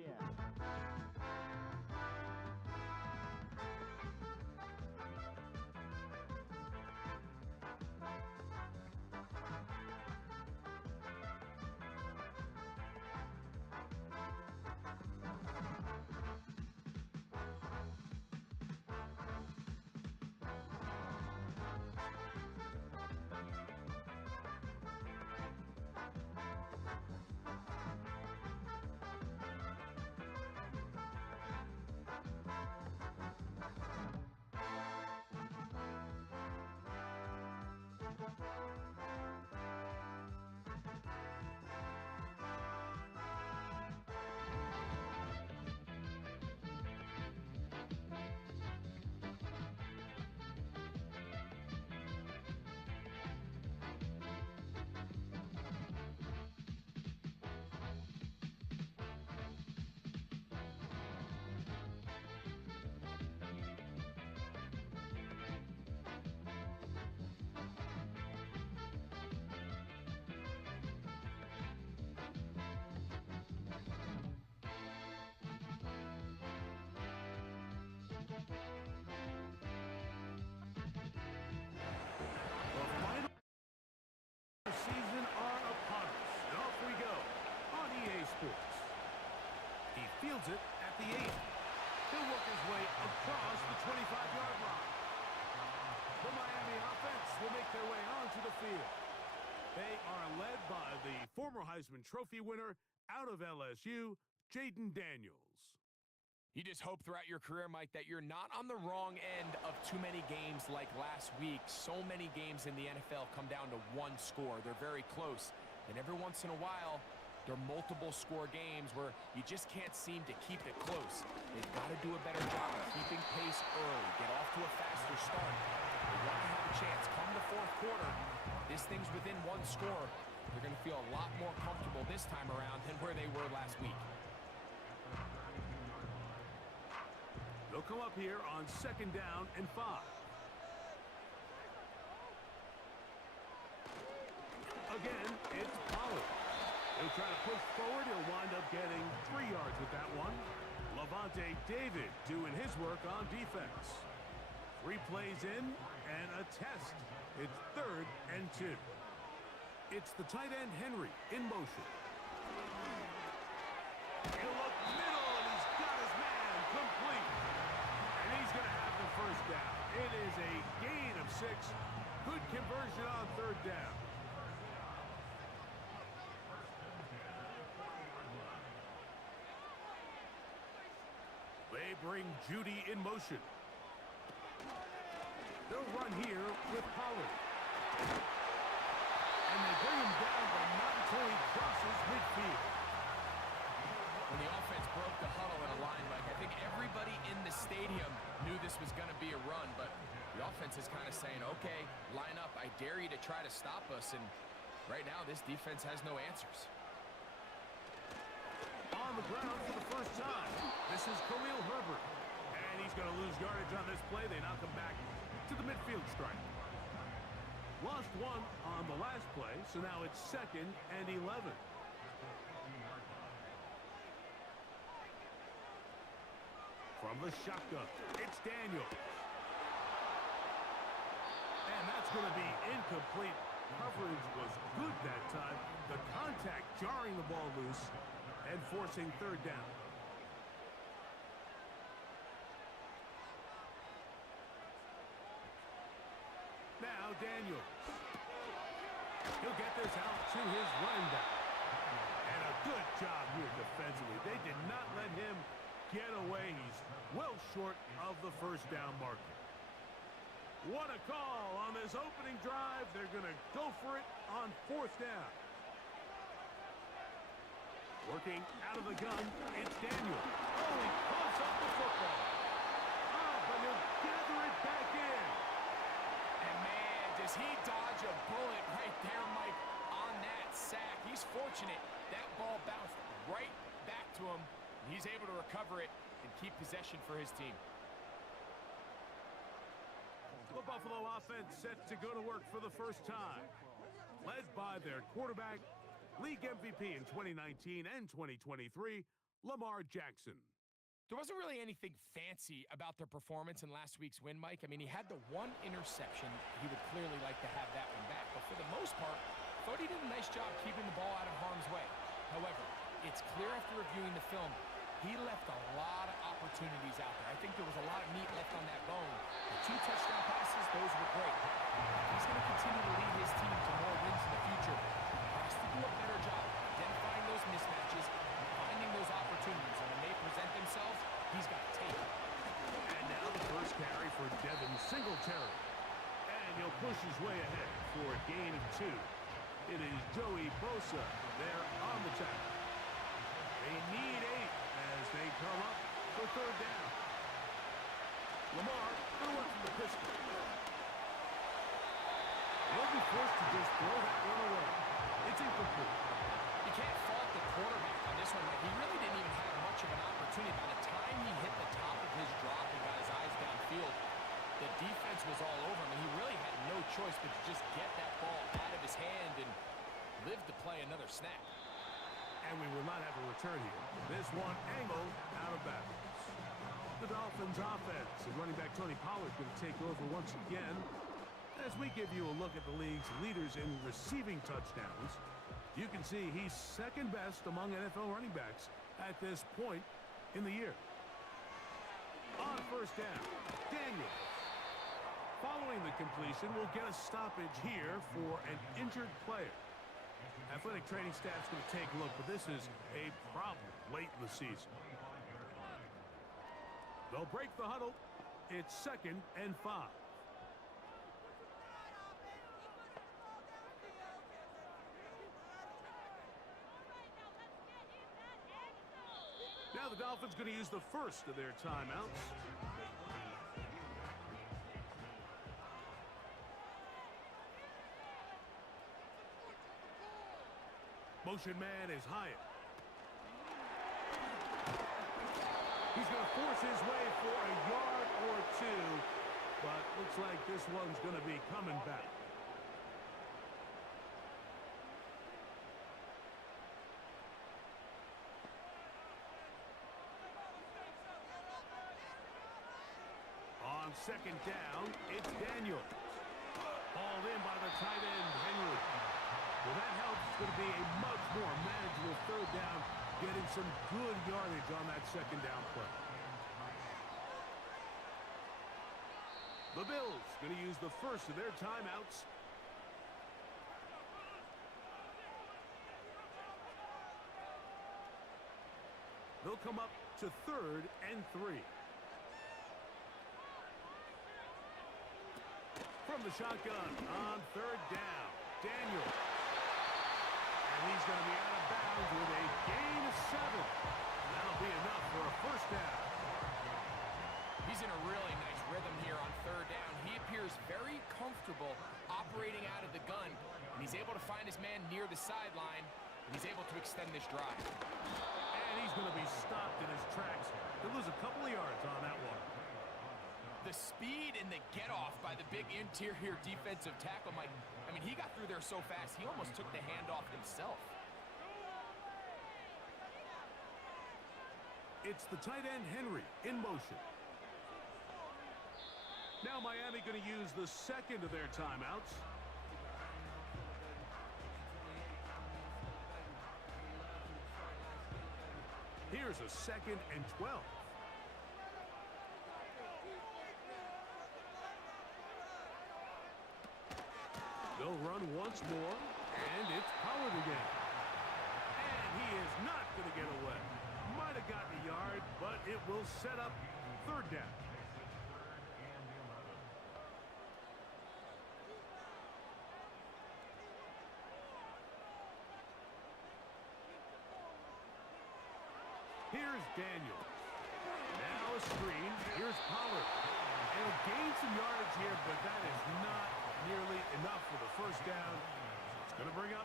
ESPN. Season are upon us, and off we go on EA Sports. He fields it at the 8. He'll work his way across the 25-yard line. The Miami offense will make their way onto the field. They are led by the former Heisman Trophy winner out of LSU, Jaden Daniels. You just hope throughout your career, Mike, that you're not on the wrong end of too many games like last week. So many games in the NFL come down to one score. They're very close. And every once in a while, there are multiple score games where you just can't seem to keep it close. They've got to do a better job of keeping pace early, get off to a faster start. They want to have a chance. Come the fourth quarter, this thing's within one score. They're going to feel a lot more comfortable this time around than where they were last week. They'll come up here on 2nd down and 5. Again, it's Pollard. He'll try to push forward. He'll wind up getting 3 yards with that one. Levante David doing his work on defense. 3 plays in and a test. It's 3rd and 2. It's the tight end Henry in motion. He'll look middle, and he's got his man complete. And he's going to have the first down. It is a gain of 6. Good conversion on 3rd down. They bring Judy in motion. They'll run here with Pollard. And they bring him down, but not until he crosses midfield. When the offense broke the huddle in a line, Mike, I think everybody in the stadium knew this was going to be a run, but the offense is kind of saying, okay, line up, I dare you to try to stop us, and right now this defense has no answers. On the ground for the first time, this is Khalil Herbert, and he's going to lose yardage on this play. They knock him back to the midfield stripe. Lost 1 on the last play, so now it's 2nd and 11. From the shotgun, it's Daniel. And that's going to be incomplete. Coverage was good that time. The contact jarring the ball loose and forcing 3rd down. Now Daniels. He'll get this out to his running back. And a good job here defensively. They did not let him get away. He's well short of the first down marker. What a call on this opening drive. They're going to go for it on 4th down. Working out of the gun, it's Daniel. Oh, he pulls up the football. Oh, but he'll gather it back in. And man, does he dodge a bullet right there, Mike, on that sack. He's fortunate. That ball bounced right back to him. He's able to recover it and keep possession for his team. The Buffalo offense set to go to work for the first time. Led by their quarterback, league MVP in 2019 and 2023, Lamar Jackson. There wasn't really anything fancy about their performance in last week's win, Mike. I mean, he had the one interception. He would clearly like to have that one back. But for the most part, I thought he did a nice job keeping the ball out of harm's way. However, it's clear after reviewing the film, he left a lot of opportunities out there. I think there was a lot of meat left on that bone. The 2 touchdown passes, those were great. If he's going to continue to lead his team to more wins in the future, he has to do a better job identifying those mismatches, finding those opportunities, and when they present themselves, he's got to take it. And now the first carry for Devin Singletary. And he'll push his way ahead for a gain of 2. It is Joey Bosa there on the tackle. They need 8 as they come up for 3rd down. Lamar going to work from the pistol. They'll be forced to just throw that one away. It's incomplete. You can't fault the quarterback on this one. Like, he really didn't even have much of an opportunity. By the time he hit the top of his drop and got his eyes downfield, the defense was all over him, and he really had no choice but to just get that ball out of his hand and live to play another snap. And we will not have a return here. This one angled out of bounds. The Dolphins offense and running back Tony Pollard going to take over once again. As we give you a look at the league's leaders in receiving touchdowns, you can see he's 2nd best among NFL running backs at this point in the year. On 1st down, Daniels. Following the completion, we'll get a stoppage here for an injured player. Athletic training staff's going to take a look, but this is a problem late in the season. They'll break the huddle. It's 2nd and 5. Now the Dolphins going to use the first of their timeouts. Motion man is Hyatt. He's going to force his way for a yard or 2, but looks like this one's going to be coming back. On 2nd down, it's Daniels. Hauled in by the tight end, Henry. Well, that helps. It's going to be a much more manageable 3rd down, getting some good yardage on that 2nd down play. The Bills going to use the first of their timeouts. They'll come up to 3rd and 3. From the shotgun on 3rd down, Daniels. And he's going to be out of bounds with a gain of 7. That'll be enough for a 1st down. He's in a really nice rhythm here on 3rd down. He appears very comfortable operating out of the gun, and he's able to find his man near the sideline, and he's able to extend this drive. And he's going to be stopped in his tracks. He'll lose a couple of yards on that one. The speed and the get-off by the big interior defensive tackle, Mike. I mean, he got through there so fast, he almost took the handoff himself. It's the tight end, Henry, in motion. Now Miami going to use the 2nd of their timeouts. Here's a 2nd and 12. They'll run once more, and it's Pollard again. And he is not going to get away. Might have gotten a yard, but it will set up 3rd down. Here's Daniels. Now a screen. Here's Pollard. And he'll gain some yardage here, but that is not nearly enough for the 1st down. It's going to bring up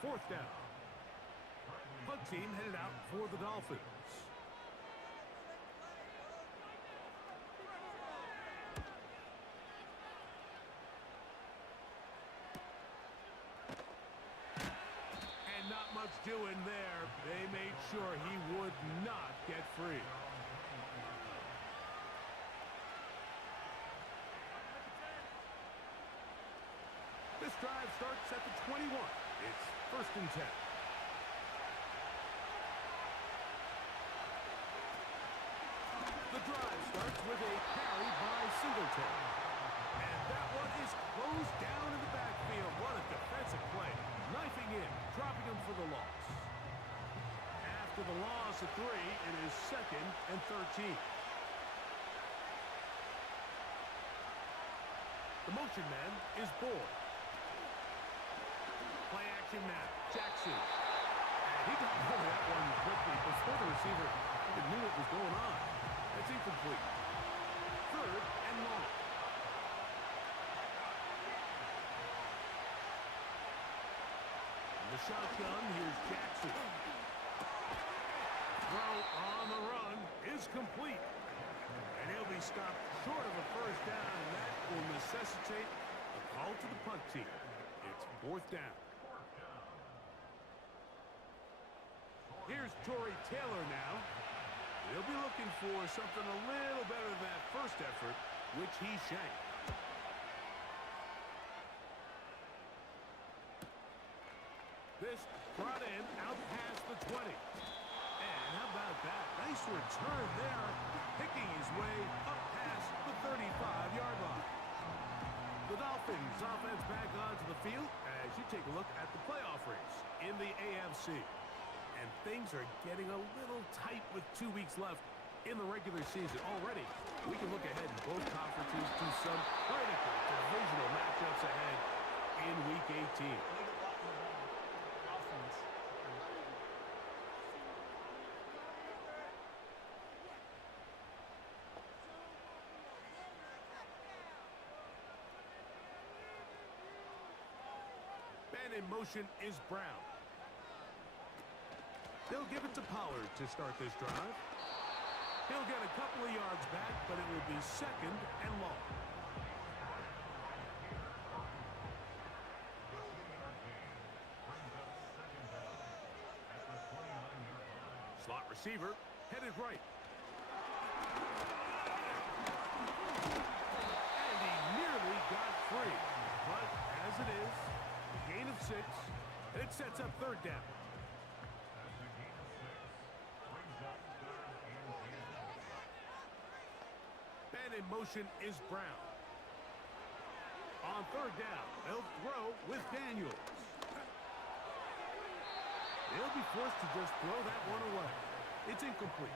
4th down. Punt team headed out for the Dolphins. And not much doing there. They made sure he would could not get free. This drive starts at the 21. It's 1st and 10. The drive starts with a carry by Singletary. And that one is closed down in the backfield. What a defensive play. Knifing in, dropping him for the loss. After the loss of 3, it is 2nd and 13. The motion man is Boyd. Play action now, Jackson. And he got rid of that one quickly before the receiver even knew what was going on. That's incomplete. 3rd and long. In the shotgun, here's Jackson. Throw on the run is complete. And he'll be stopped short of a 1st down, and that will necessitate a call to the punt team. It's 4th down. Here's Torrey Taylor now. He'll be looking for something a little better than that first effort, which he shanked. This brought in out past the 20. And how about that? Nice return there, picking his way up past the 35-yard line. The Dolphins offense back onto the field as you take a look at the playoff race in the AFC. And things are getting a little tight with 2 weeks left in the regular season. Already, we can look ahead in both conferences to some critical divisional matchups ahead in Week 18. Man in motion is Brown. They'll give it to Pollard to start this drive. He'll get a couple of yards back, but it will be 2nd and long. Slot receiver headed right. And he nearly got free. But as it is, a gain of 6, and it sets up 3rd down. In motion is Brown. On 3rd down, they'll throw with Daniels. They'll be forced to just throw that one away. It's incomplete.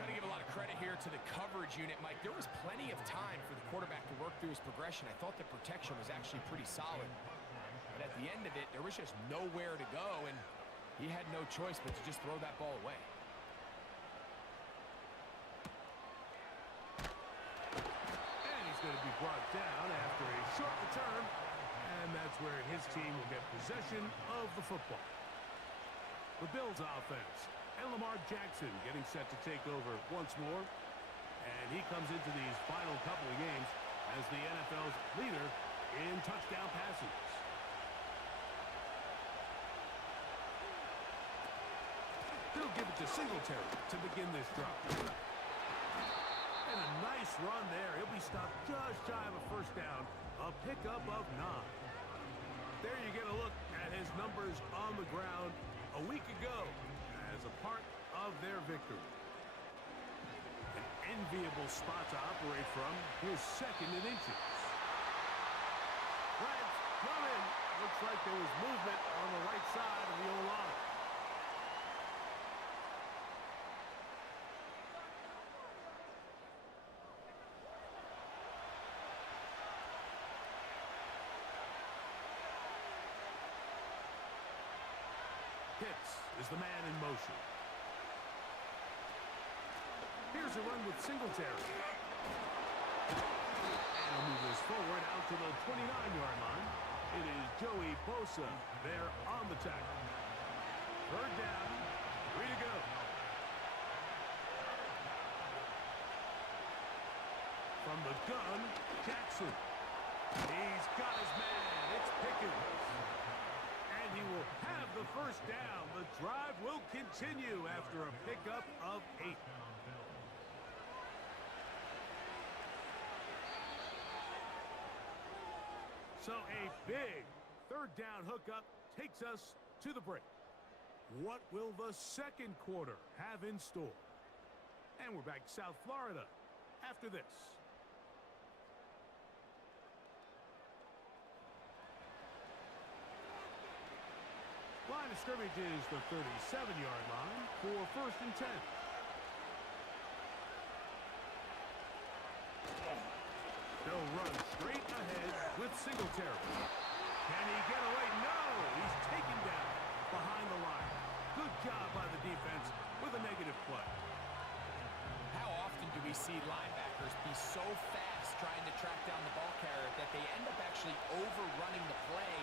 Got to give a lot of credit here to the coverage unit, Mike. There was plenty of time for the quarterback to work through his progression. I thought the protection was actually pretty solid. But at the end of it, there was just nowhere to go, and he had no choice but to just throw that ball away. Going to be brought down after a short return, and that's where his team will get possession of the football. The Bills offense, and Lamar Jackson getting set to take over once more, and he comes into these final couple of games as the NFL's leader in touchdown passes. They'll give it to Singletary to begin this drive. And a nice run there. He'll be stopped just shy of a 1st down. A pickup of 9. There you get a look at his numbers on the ground a week ago as a part of their victory. An enviable spot to operate from. Here's 2nd and inches. Flags coming. Looks like there was movement on the right side of the O-line. Pitts is the man in motion. Here's a run with Singletary. And he'll move this forward out to the 29-yard line. It is Joey Bosa there on the tackle. 3rd down, 3 to go. From the gun, Jackson. He's got his man. It's Pickens. And he will have the the first down. The drive will continue after a pickup of 8. So a big third down hookup takes us to the break. What will the second quarter have in store? And we're back to South Florida after this. Line of scrimmage is the 37-yard line for 1st and 10. They'll run straight ahead with Singletary. Can he get away? No! He's taken down behind the line. Good job by the defense with a negative play. How often do we see linebackers be so fast trying to track down the ball carrier that they end up actually overrunning the play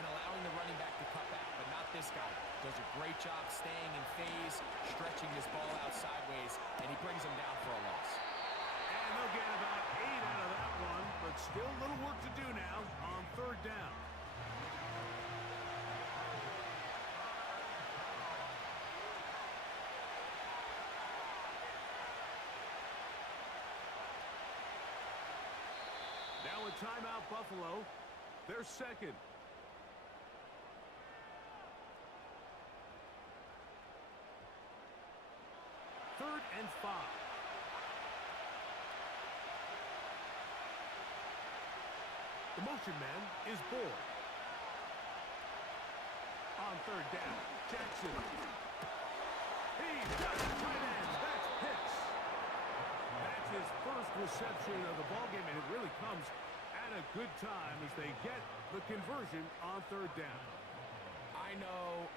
and allowing the running back to cut back? But not this guy. Does a great job staying in phase, stretching his ball out sideways, and he brings him down for a loss. And they'll get about 8 out of that one, but still a little work to do now on 3rd down. Now a timeout, Buffalo. They're second. 3rd and 5. The motion man is Boyd. On 3rd down, Jackson. He's got it, tight end. That's Pitts. That's his first reception of the ballgame, and it really comes at a good time as they get the conversion on 3rd down. I know,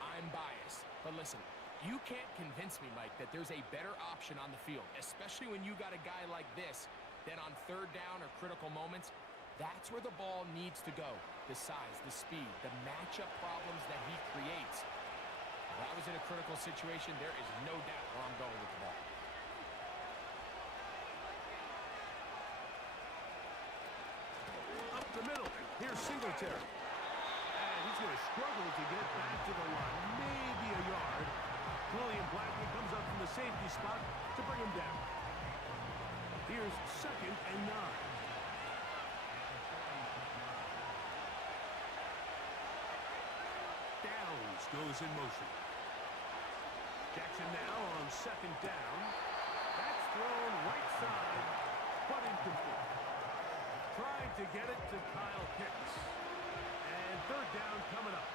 I'm biased. But listen, you can't convince me, Mike, that there's a better option on the field, especially when you got a guy like this, that on 3rd down or critical moments, that's where the ball needs to go. The size, the speed, the matchup problems that he creates. If I was in a critical situation, there is no doubt where I'm going with the ball. Up the middle, here's Singletary. And he's going to struggle to get back to the line, maybe a yard. William Blackman comes up from the safety spot to bring him down. Here's 2nd and 9. Downs goes in motion. Jackson now on 2nd down. That's thrown right side, but incomplete. Trying to get it to Kyle Pitts. And 3rd down coming up.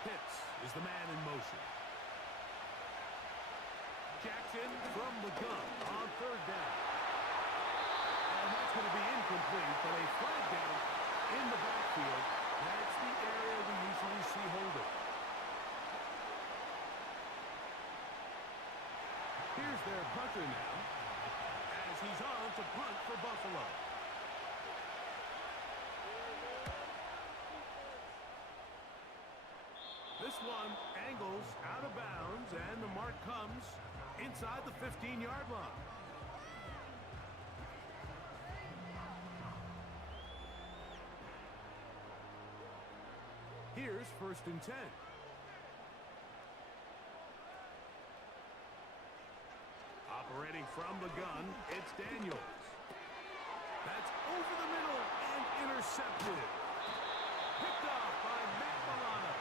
Pitts is the man in motion. Jackson from the gun on 3rd down. And that's going to be incomplete, but a flag down in the backfield. That's the area we usually see holding. Here's their punter now, as he's on to punt for Buffalo. This one angles out of bounds, and the mark comes inside the 15-yard line. Here's 1st and 10. Operating from the gun, it's Daniels. That's over the middle and intercepted. Picked off by Matt Milano.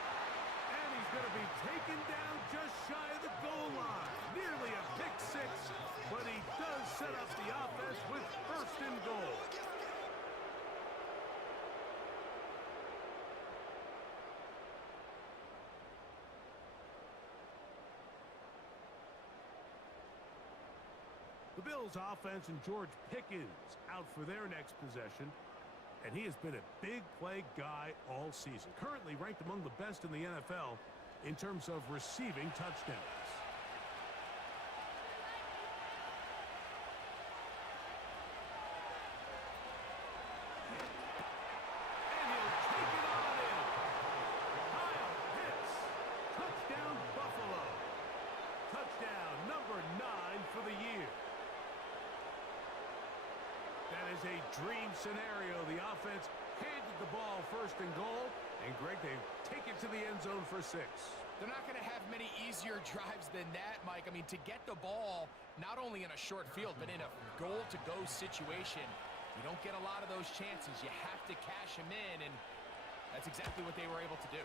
And he's going to be taken down just shy of the goal line. Nearly a pick 6, but he does set up the offense with 1st and goal. The Bills offense and George Pickens out for their next possession. And he has been a big play guy all season. Currently ranked among the best in the NFL in terms of receiving touchdowns. And he'll take it on in. Kyle Pitts. Touchdown Buffalo. Touchdown number 9 for the year. That is a dream scenario. The offense handed the ball first and goal, and Greg, they take it to the end zone for 6. They're not going to have many easier drives than that, Mike. I mean, to get the ball, not only in a short field, but in a goal-to-go situation, you don't get a lot of those chances. You have to cash them in, and that's exactly what they were able to do.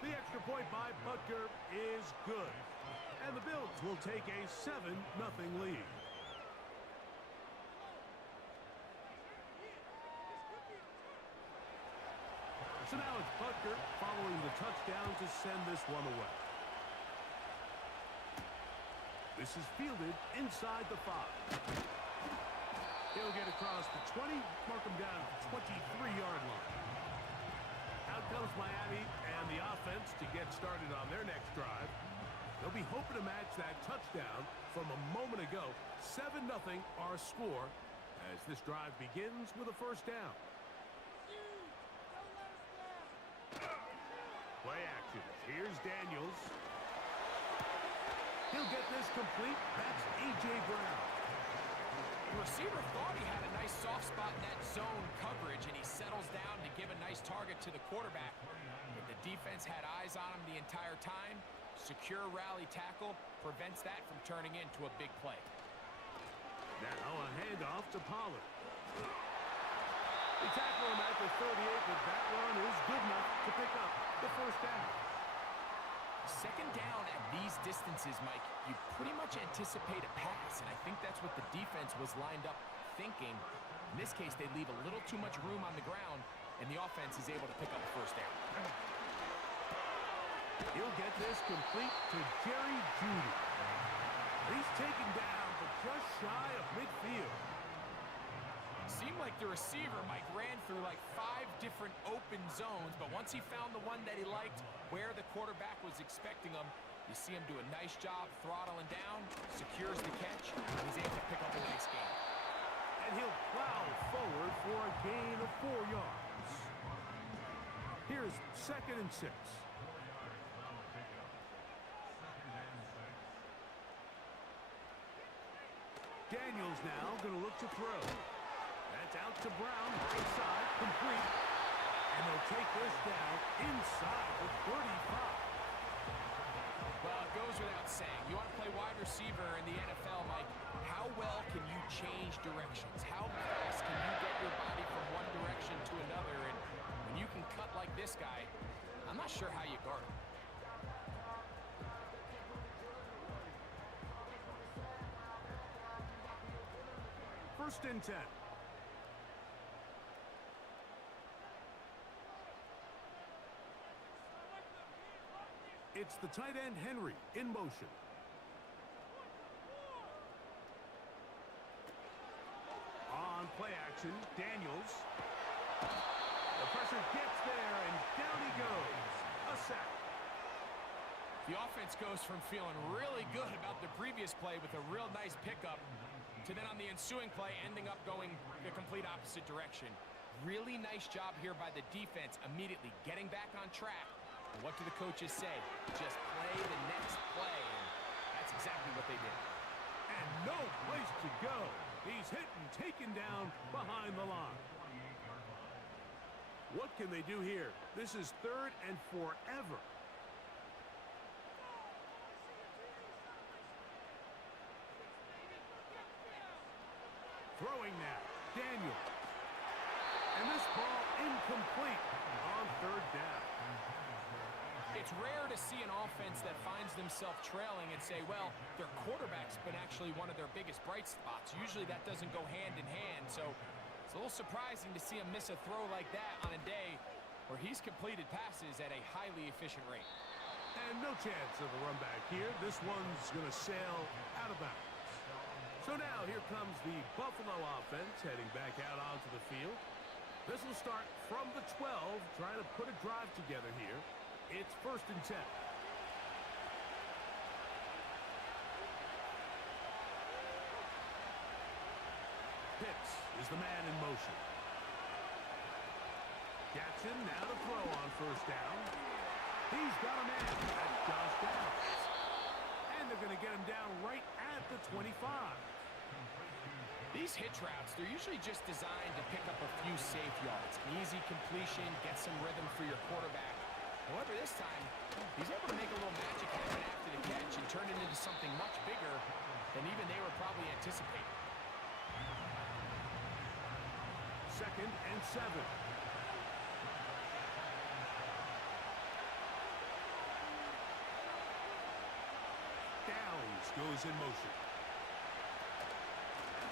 The extra point by Butker is good, and the Bills will take a 7-0 lead. So now it's Butker following the touchdown to send this one away. This is fielded inside the 5. He'll get across the 20, mark him down at the 23-yard line. Out comes Miami and the offense to get started on their next drive. They'll be hoping to match that touchdown from a moment ago. 7-0 our score as this drive begins with a first down. Play action. Here's Daniels. He'll get this complete. That's A.J. Brown. The receiver thought he had a nice soft spot in that zone coverage, and he settles down to give a nice target to the quarterback. But the defense had eyes on him the entire time. Secure rally tackle prevents that from turning into a big play. Now a handoff to Pollard. They tackle him at the 38, but that run is good enough to pick up the first down. Second down at these distances, Mike, you pretty much anticipate a pass, and I think that's what the defense was lined up thinking. In this case, they leave a little too much room on the ground, and the offense is able to pick up the first down. He'll get this complete to Jerry Jeudy. He's taken down, but just shy of midfield. Seemed like the receiver, Mike, ran through like 5 different open zones, but once he found the one that he liked, where the quarterback was expecting him, you see him do a nice job throttling down, secures the catch, and he's able to pick up a nice gain. And he'll plow forward for a gain of 4 yards. Here's 2nd and 6. Daniels now going to look to throw. That's out to Brown, right side, complete. And they'll take this down inside the 35. Well, it goes without saying. You want to play wide receiver in the NFL, Mike, how well can you change directions? How fast can you get your body from one direction to another? And when you can cut like this guy, I'm not sure how you guard him. First and 10. It's the tight end Henry in motion. On play action, Daniels. The pressure gets there, and down he goes. A sack. The offense goes from feeling really good about the previous play with a real nice pickup to then on the ensuing play ending up going the complete opposite direction. Really nice job here by the defense immediately getting back on track. And what do the coaches say? Just play the next play. And that's exactly what they did. And no place to go. He's hit and taken down behind the line. What can they do here? This is 3rd and forever. Throwing now, Daniel. And this ball incomplete on 3rd down. It's rare to see an offense that finds themselves trailing and say, well, their quarterback's been actually one of their biggest bright spots. Usually that doesn't go hand in hand, so it's a little surprising to see him miss a throw like that on a day where he's completed passes at a highly efficient rate. And no chance of a run back here. This one's going to sail out of bounds. So now here comes the Buffalo offense heading back out onto the field. This will start from the 12, trying to put a drive together here. It's 1st and 10. Pitts is the man in motion. Jackson now to throw on 1st down. He's got a man. That's Josh Downs. And they're going to get him down right at the 25. These hitch routes, they're usually just designed to pick up a few safe yards. An easy completion, get some rhythm for your quarterback. However, this time, he's able to make a little magic happen after the catch and turn it into something much bigger than even they were probably anticipating. 2nd and 7. Downs goes in motion.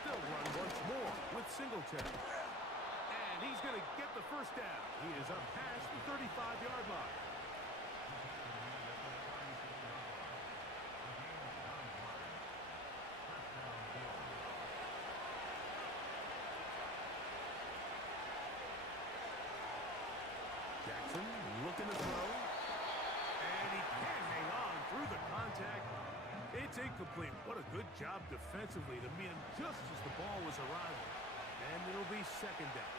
They'll run once more with Singletary. And he's going to get the first down. He is up past the 35-yard line. Jackson looking to throw. And he can't hang on through the contact. It's incomplete. What a good job defensively to meet him just as the ball was arriving. And it'll be 2nd down.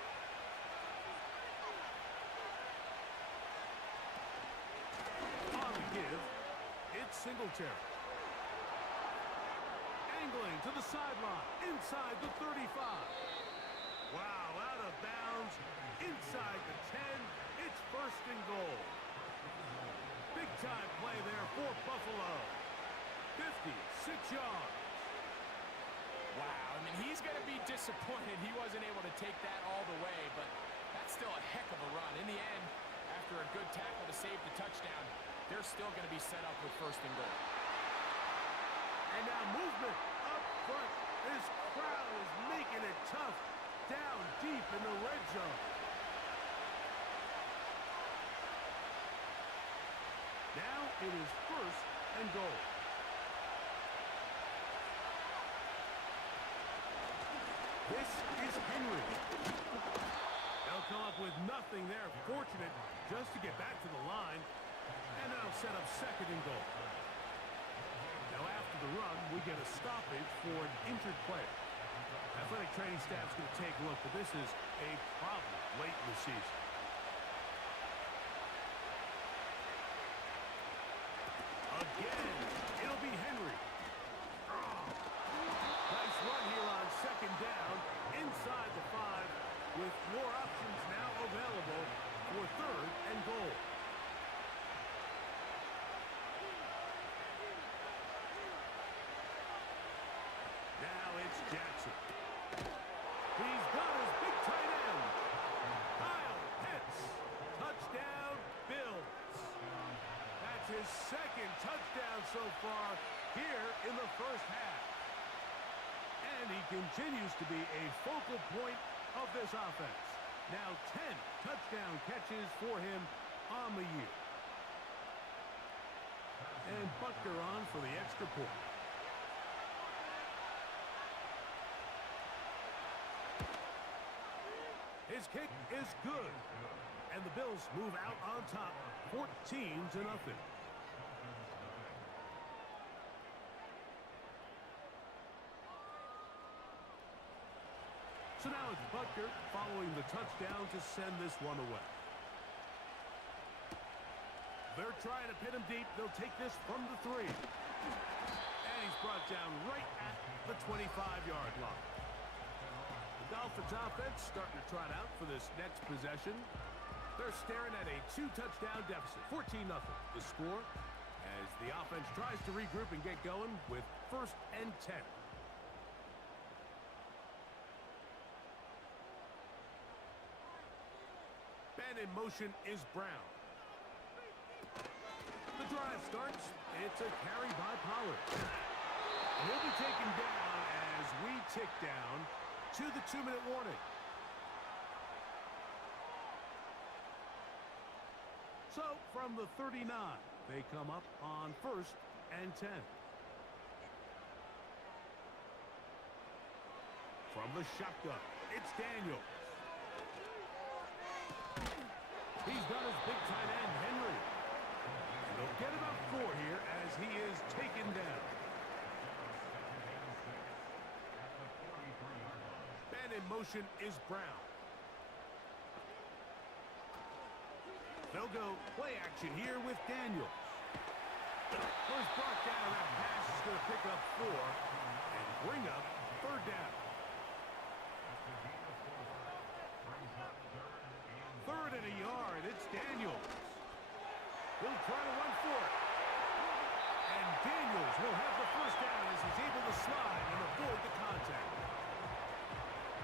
On the give, it's Singletary. Angling to the sideline, inside the 35. Wow, out of bounds, inside the 10. It's 1st and goal. Big time play there for Buffalo. 56 yards. Wow, I mean, he's going to be disappointed he wasn't able to take that all the way, but that's still a heck of a run. In the end, after a good tackle to save the touchdown, they're still going to be set up with 1st and goal. And now movement up front. This crowd is making it tough down deep in the red zone. Now it is 1st and goal. This is Henry. They'll come up with nothing there. Fortunate just to get back to the line. And that'll set up 2nd and goal. Now after the run, we get a stoppage for an injured player. Athletic training staff's going to take a look, but this is a problem late in the season. Again, it'll be Henry. Nice run here on 2nd down, inside the 5, with more options now available for 3rd and goal. Now it's Jackson. He's got his big tight end. Kyle Pitts. Touchdown, Bills. That's his 2nd touchdown so far here in the 1st half. And he continues to be a focal point of this offense. Now 10 touchdown catches for him on the year. And Butker on for the extra point. His kick is good. And the Bills move out on top, 14-0. So now it's Butker following the touchdown to send this one away. They're trying to pin him deep. They'll take this from the 3. And he's brought down right at the 25-yard line. The Dolphins offense starting to trot out for this next possession. They're staring at a 2-touchdown deficit, 14-0. The score as the offense tries to regroup and get going with 1st and 10. And in motion is Brown. The drive starts. It's a carry by Pollard. And he'll be taken down as we tick down to the 2-minute warning. So from the 39, they come up on 1st and 10. From the shotgun, it's Daniels. He's got his big tight end, Henry. And they'll get about 4 here as he is taken down. And in motion is Brown. They'll go play action here with Daniels. First brought down, that pass is going to pick up 4 and bring up 3rd down. more than a yard. It's Daniels. He'll try to run for it. And Daniels will have the first down as he's able to slide and avoid the contact.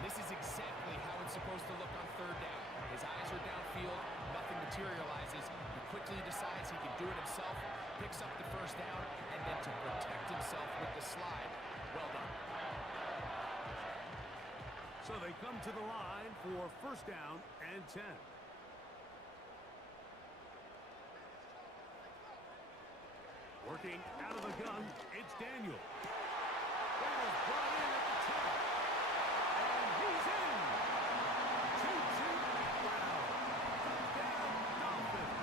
This is exactly how it's supposed to look on third down. His eyes are downfield, nothing materializes. He quickly decides he can do it himself, picks up the first down, and then to protect himself with the slide, well done. So they come to the line for first down and 10. Working out of the gun, it's Daniel. That is brought in at the 10. And he's in. 2-2 round. Touchdown, Dolphins.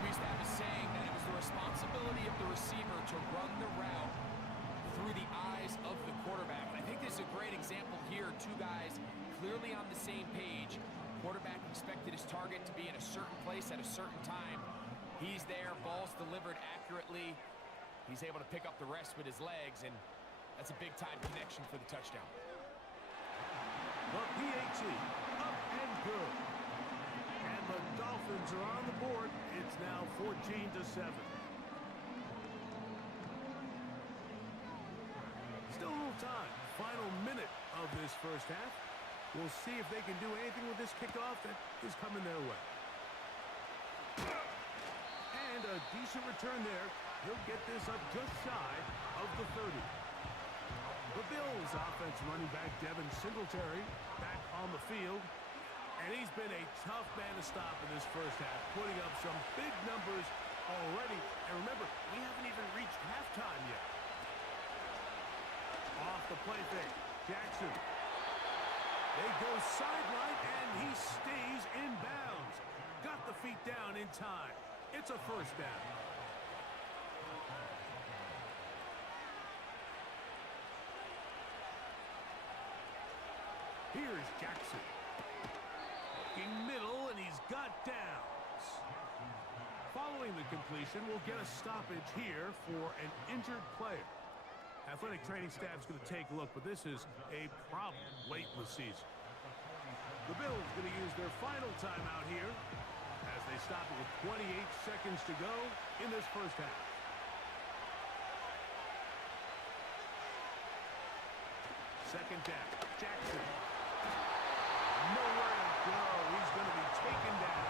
We used to have a saying that it was the responsibility of the receiver to run the route through the eyes of the quarterback. And I think this is a great example here. Two guys clearly on the same page. Quarterback expected his target to be in a certain place at a certain time. He's there, ball's delivered accurately. He's able to pick up the rest with his legs, and that's a big-time connection for the touchdown. The PAT, up and good. And the Dolphins are on the board. It's now 14-7. Still a little time. Final minute of this first half. We'll see if they can do anything with this kickoff that is coming their way. And a decent return there. He'll get this up just shy of the 30. The Bills offense running back Devin Singletary back on the field. And he's been a tough man to stop in this first half, putting up some big numbers already. And remember, we haven't even reached halftime yet. Off the play fake, Jackson. They go sideline, and he stays in bounds. Got the feet down in time. It's a first down. Here's Jackson. Looking middle, and he's got downs. Following the completion, we'll get a stoppage here for an injured player. Athletic training staff's going to take a look, but this is a problem late in the season. The Bills going to use their final timeout here as they stop it with 28 seconds to go in this first half. Second down, Jackson. Nowhere to go. He's going to be taken down.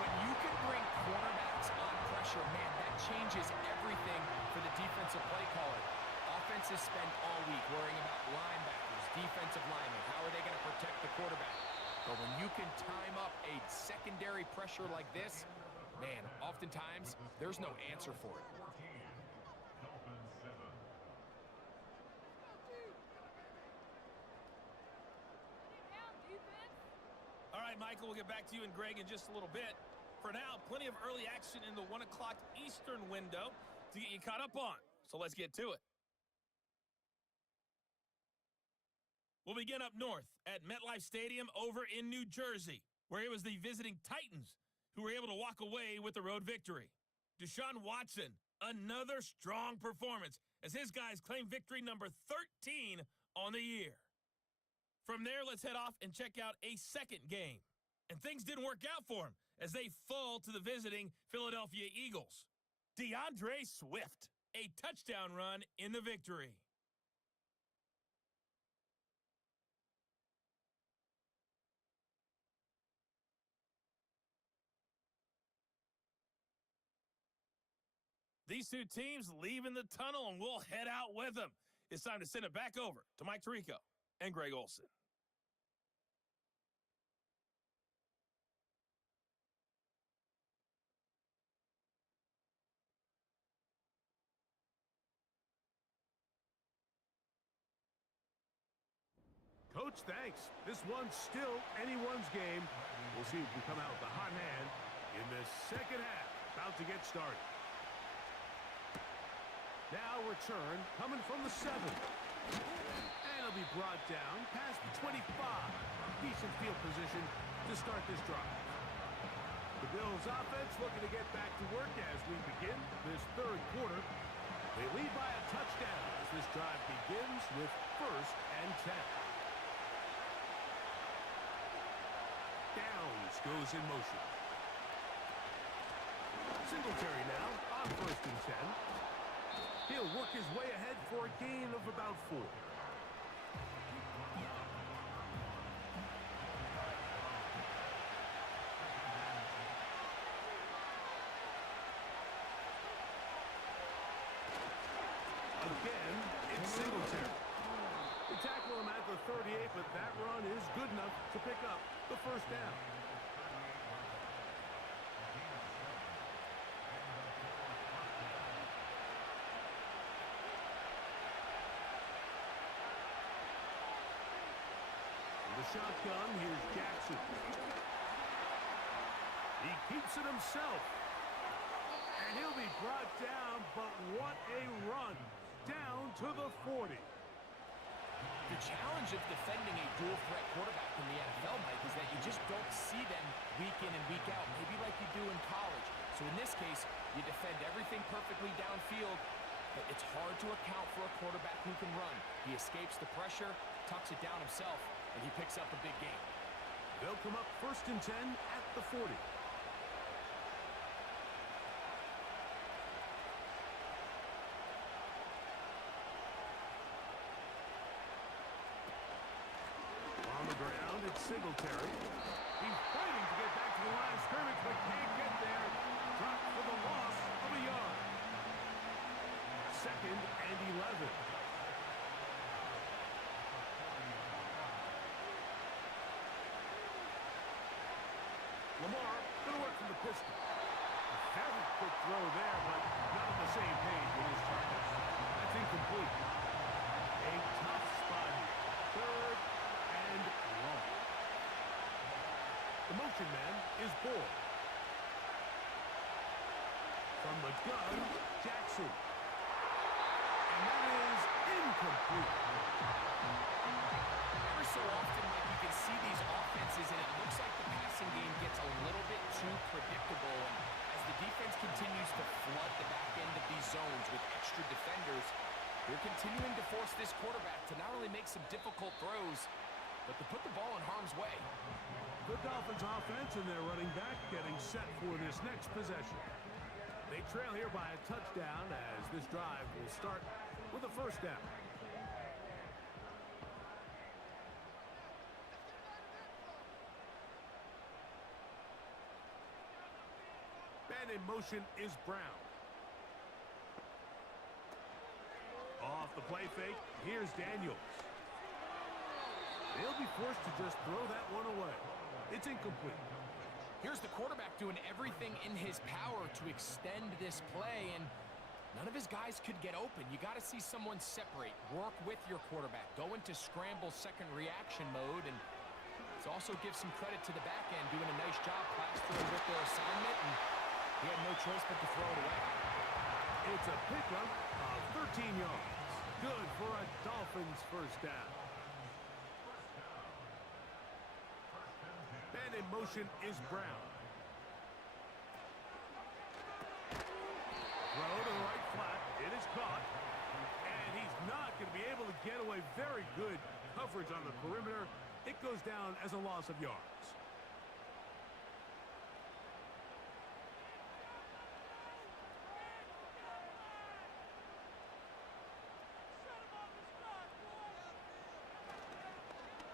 When you can bring quarterbacks on pressure, man, that changes everything for the defensive play caller. Offenses spend all week worrying about linebackers, defensive linemen. How are they going to protect the quarterback? But when you can time up a secondary pressure like this, man, oftentimes there's no answer for it. All right, Michael, we'll get back to you and Greg in just a little bit. For now, plenty of early action in the 1 o'clock Eastern window to get you caught up on. So let's get to it. We'll begin up north at MetLife Stadium over in New Jersey, where it was the visiting Titans who were able to walk away with the road victory. Deshaun Watson, another strong performance as his guys claim victory number 13 on the year. From there, let's head off and check out a second game. And things didn't work out for him as they fall to the visiting Philadelphia Eagles. DeAndre Swift, a touchdown run in the victory. These two teams leaving the tunnel, and we'll head out with them. It's time to send it back over to Mike Tirico and Greg Olsen. Coach, thanks. This one's still anyone's game. We'll see if we come out with a hot hand in this second half. About to get started. Now return coming from the 7. And it'll be brought down past the 25. Decent field position to start this drive. The Bills offense looking to get back to work as we begin this third quarter. They lead by a touchdown as this drive begins with 1st and 10. goes in motion. Singletary now on 1st and 10. He'll work his way ahead for a gain of about 4. Again, it's Singletary. They tackle him at the 38, but that run is good enough to pick up the 1st down. The shotgun, here's Jackson. He keeps it himself. And he'll be brought down, but what a run. Down to the 40. The challenge of defending a dual-threat quarterback in the NFL, Mike, is that you just don't see them week in and week out, maybe like you do in college. So in this case, you defend everything perfectly downfield, but it's hard to account for a quarterback who can run. He escapes the pressure, tucks it down himself, and he picks up a big gain. They'll come up 1st and 10 at the 40. On the ground, it's Singletary. He's fighting to get back to the line of scrimmage, but can't get there. Dropped for the loss of a yard. 2nd and 11. Lamar going to work from the pistol. A very quick throw there, but not on the same page with his targets. That's incomplete. A tough spot here. 3rd and long. The motion man is Bull. From the gun, Jackson. And that is incomplete. Every so often, Mike, you can see these offenses, and it looks like the passing game gets a little bit too predictable. And as the defense continues to flood the back end of these zones with extra defenders, they're continuing to force this quarterback to not only make some difficult throws, but to put the ball in harm's way. The Dolphins offense and their running back getting set for this next possession. They trail here by a touchdown as this drive will start with a 1st down. And in motion is Brown. Off the play fake, here's Daniels. They'll be forced to just throw that one away. It's incomplete. Here's the quarterback doing everything in his power to extend this play, and none of his guys could get open. You got to see someone separate, work with your quarterback, go into scramble second reaction mode, and also give some credit to the back end, doing a nice job plastering with their assignment, and he had no choice but to throw it away. It's a pickup of 13 yards. Good for a Dolphins 1st down. And in motion is Brown. Throw to the right flat. It is caught. And he's not going to be able to get away. Very good coverage on the perimeter. It goes down as a loss of yards.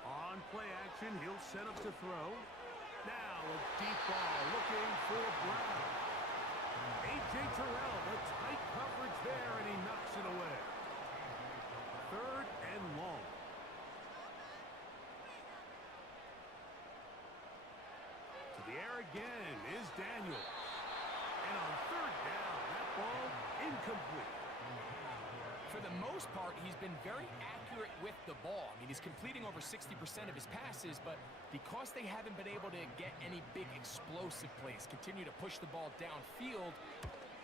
On play action, he'll set up to throw. Now a deep ball looking for Brown. A.J. Terrell, the tight coverage there, and he knocks it away. 3rd and long. To the air again is Daniels. And on 3rd down, that ball incomplete. For the most part, he's been very accurate with the ball. I mean, he's completing over 60% of his passes, but because they haven't been able to get any big explosive plays, continue to push the ball downfield,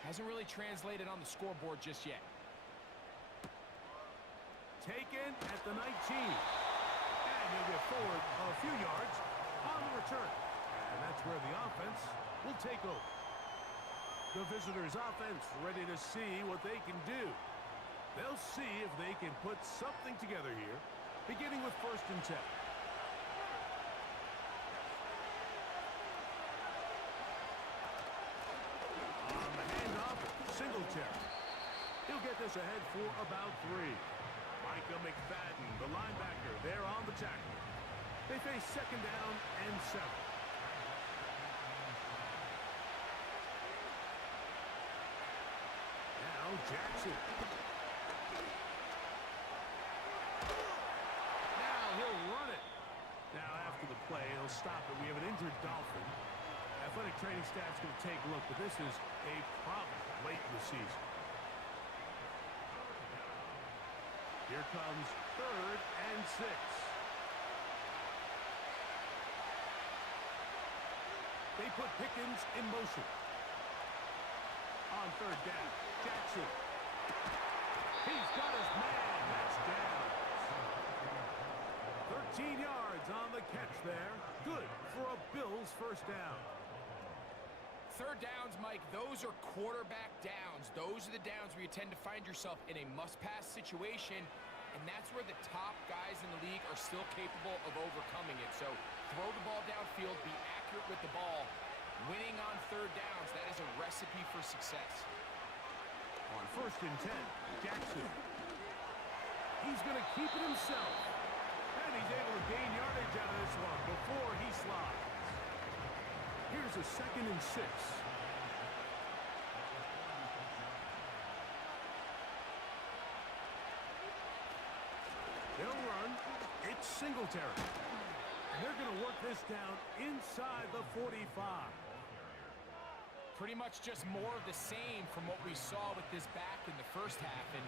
hasn't really translated on the scoreboard just yet. Taken at the 19. And he'll get forward a few yards on the return. And that's where the offense will take over. The visitors' offense ready to see what they can do. They'll see if they can put something together here, beginning with 1st and 10. Singletary. He'll get this ahead for about 3. Micah McFadden, the linebacker, there on the tackle. They face second down and 7. Now Jackson. Now he'll run it. Now after the play, he'll stop it. We have an injured Dolphin. Athletic training staff's going to take a look, but this is a problem late in the season. Here comes 3rd and 6. They put Pickens in motion. On 3rd down, Jackson. He's got his man. That's down. 13 yards on the catch there. Good for a Bills first down. 3rd downs, Mike, those are quarterback downs. Those are the downs where you tend to find yourself in a must-pass situation, and that's where the top guys in the league are still capable of overcoming it. So throw the ball downfield, be accurate with the ball. Winning on 3rd downs, that is a recipe for success. On 1st and 10, Jackson. He's going to keep it himself. And he's able to gain yardage out of this one before he slides. Here's a 2nd and 6. They'll run. It's Singletary. And they're going to work this down inside the 45. Pretty much just more of the same from what we saw with this back in the first half. And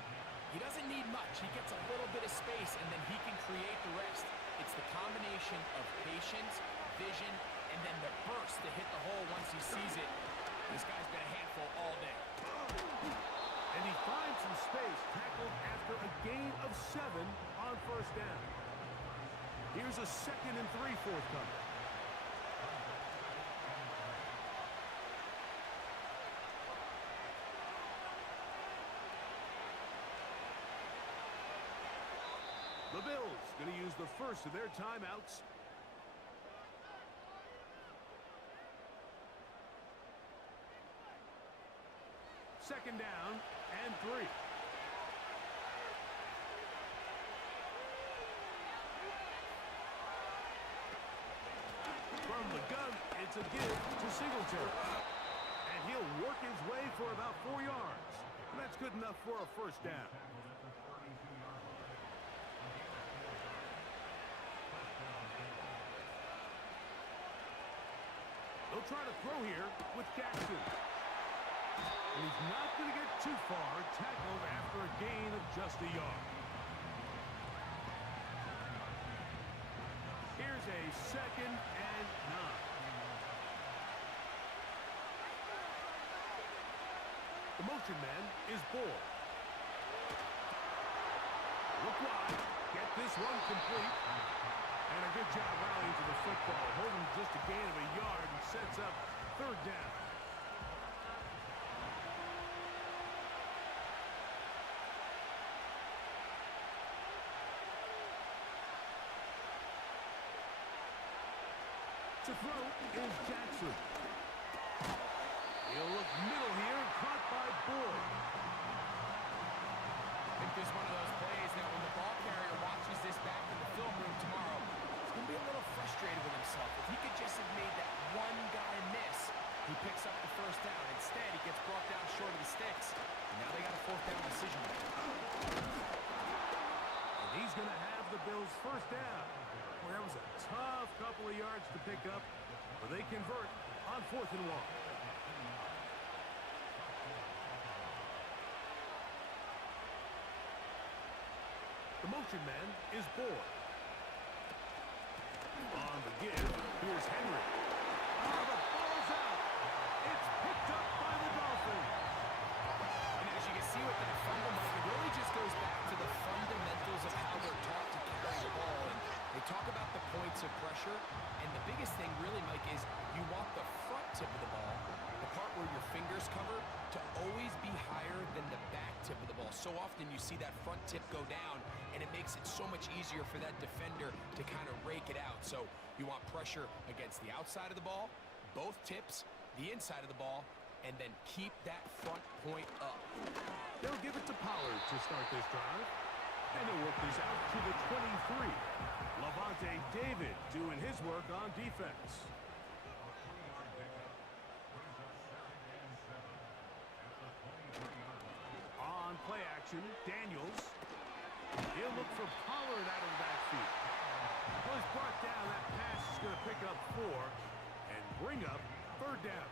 he doesn't need much. He gets a little bit of space, and then he can create the rest. It's the combination of patience, vision, and then the burst to hit the hole once he sees it. This guy's been a handful all day. And he finds some space, tackled after a gain of 7 on 1st down. Here's a 2nd and 3 forthcoming. The Bills going to use the first of their timeouts. Second down and 3. From the gun, it's a give to Singletary. And he'll work his way for about 4 yards. And that's good enough for a first down. They'll try to throw here with Jackson. And he's not going to get too far, tackled after a gain of just a yard. Here's a 2nd and 9. The motion man is Bull. Look wide. Get this one complete. And a good job rallying to the football. Holding just a gain of a yard and sets up 3rd down. To throw is Jackson. He'll look middle here, caught by Boyd. I think this is one of those plays that when the ball carrier watches this back in the film room tomorrow, he's going to be a little frustrated with himself. If he could just have made that one guy miss, he picks up the first down. Instead, he gets brought down short of the sticks. And now they got a 4th down decision. And he's going to have the Bills' first down. Well, that was a tough couple of yards to pick up, but they convert on 4th and 1. The motion man is Boyd. On the give, here's Henry. Oh, the ball's out. It's picked up by the Dolphins. And as you can see with that fumble, Mike, it really just goes back to the fundamentals of how they're taught to carry the ball. And they talk about the points of pressure, and the biggest thing really, Mike, is you want the front tip of the ball, the part where your fingers cover, to always be higher than the back tip of the ball. So often you see that front tip go down, and it makes it so much easier for that defender to kind of rake it out. So you want pressure against the outside of the ball, both tips, the inside of the ball, and then keep that front point up. They'll give it to Pollard to start this drive. And he'll work this out to the 23. Levante David doing his work on defense. On play action, Daniels. He'll look for Pollard out of the backfield. Well, he's brought down. That pass is going to pick up 4 and bring up 3rd down.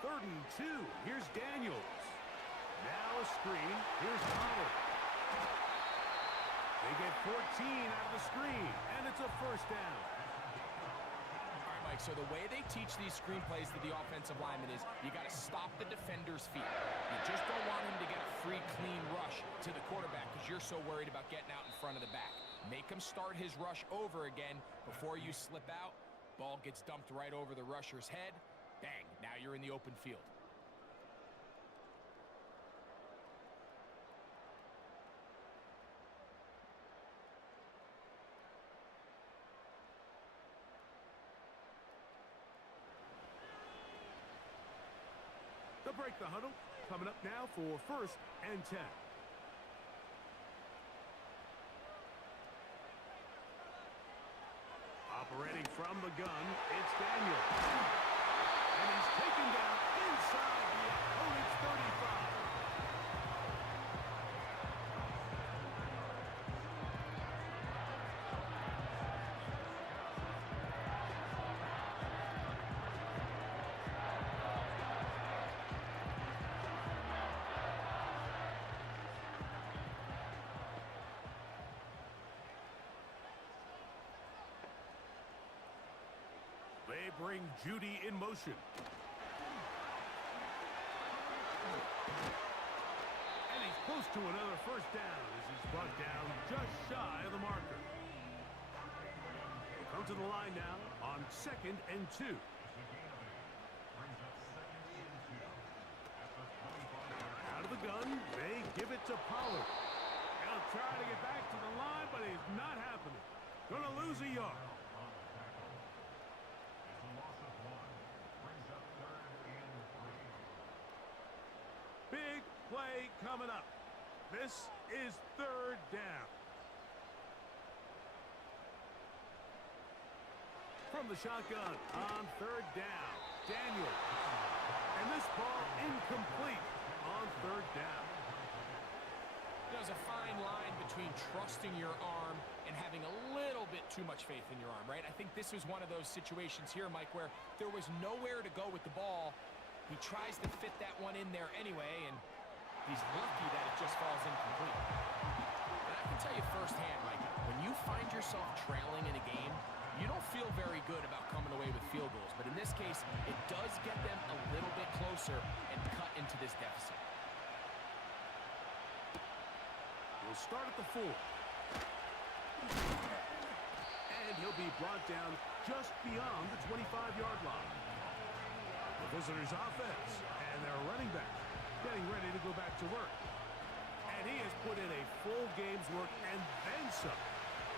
Third and 2. Here's Daniels. Now a screen. Here's Pollard. They get 14 out of the screen, and it's a 1st down. All right, Mike, so the way they teach these screenplays to the offensive lineman is you got to stop the defender's feet. You just don't want him to get a free, clean rush to the quarterback because you're so worried about getting out in front of the back. Make him start his rush over again before you slip out. Ball gets dumped right over the rusher's head. Bang, now you're in the open field. They'll break the huddle. Coming up now for 1st and 10. Operating from the gun, it's Daniel. And he's taken down inside the opponent's 35. They bring Judy in motion. And he's close to another 1st down as he's brought down just shy of the marker. They come to the line now on 2nd and 2. Out of the gun, they give it to Pollard. He'll try to get back to the line, but it's not happening. Gonna lose a yard. Big play coming up. This is 3rd down. From the shotgun on 3rd down, Daniel. And this ball incomplete on 3rd down. There's a fine line between trusting your arm and having a little bit too much faith in your arm, right? I think this was one of those situations here, Mike, where there was nowhere to go with the ball. He tries to fit that one in there anyway, and he's lucky that it just falls incomplete. And I can tell you firsthand, Mike, when you find yourself trailing in a game, you don't feel very good about coming away with field goals. But in this case, it does get them a little bit closer and cut into this deficit. He'll start at the 4. And he'll be brought down just beyond the 25-yard line. The visitors' offense and their running back getting ready to go back to work. And he has put in a full game's work and then some.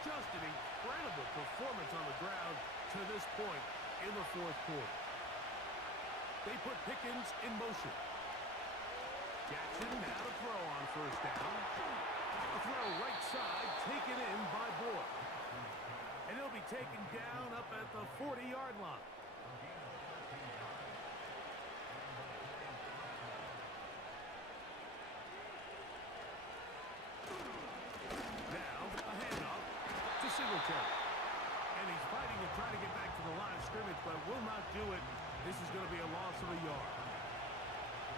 Just an incredible performance on the ground to this point in the 4th quarter. They put Pickens in motion. Jackson now to throw on 1st down. A throw right side taken in by Boyd. And he'll be taken down up at the 40-yard line. And he's fighting to try to get back to the line of scrimmage, but will not do it. This is going to be a loss of a yard.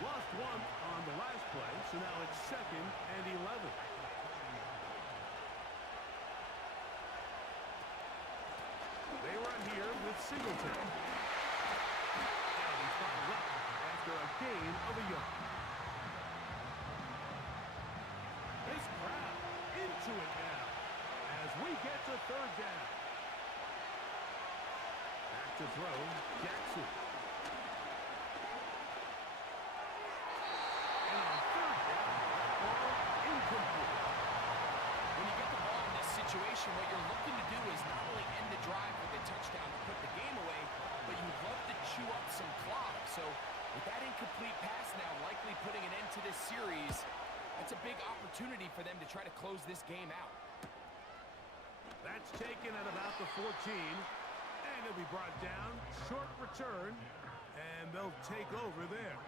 Lost 1 on the last play, so now it's 2nd and 11. They run here with Singletary. And he's fouled up after a gain of a yard. This crowd into it now. As we get to 3rd down. Back to throw, Jackson. And on 3rd down, ball incomplete. When you get the ball in this situation, what you're looking to do is not only end the drive with a touchdown to put the game away, but you'd love to chew up some clock. So with that incomplete pass now likely putting an end to this series, that's a big opportunity for them to try to close this game out. That's taken at about the 14. And it'll be brought down. Short return. And they'll take over there.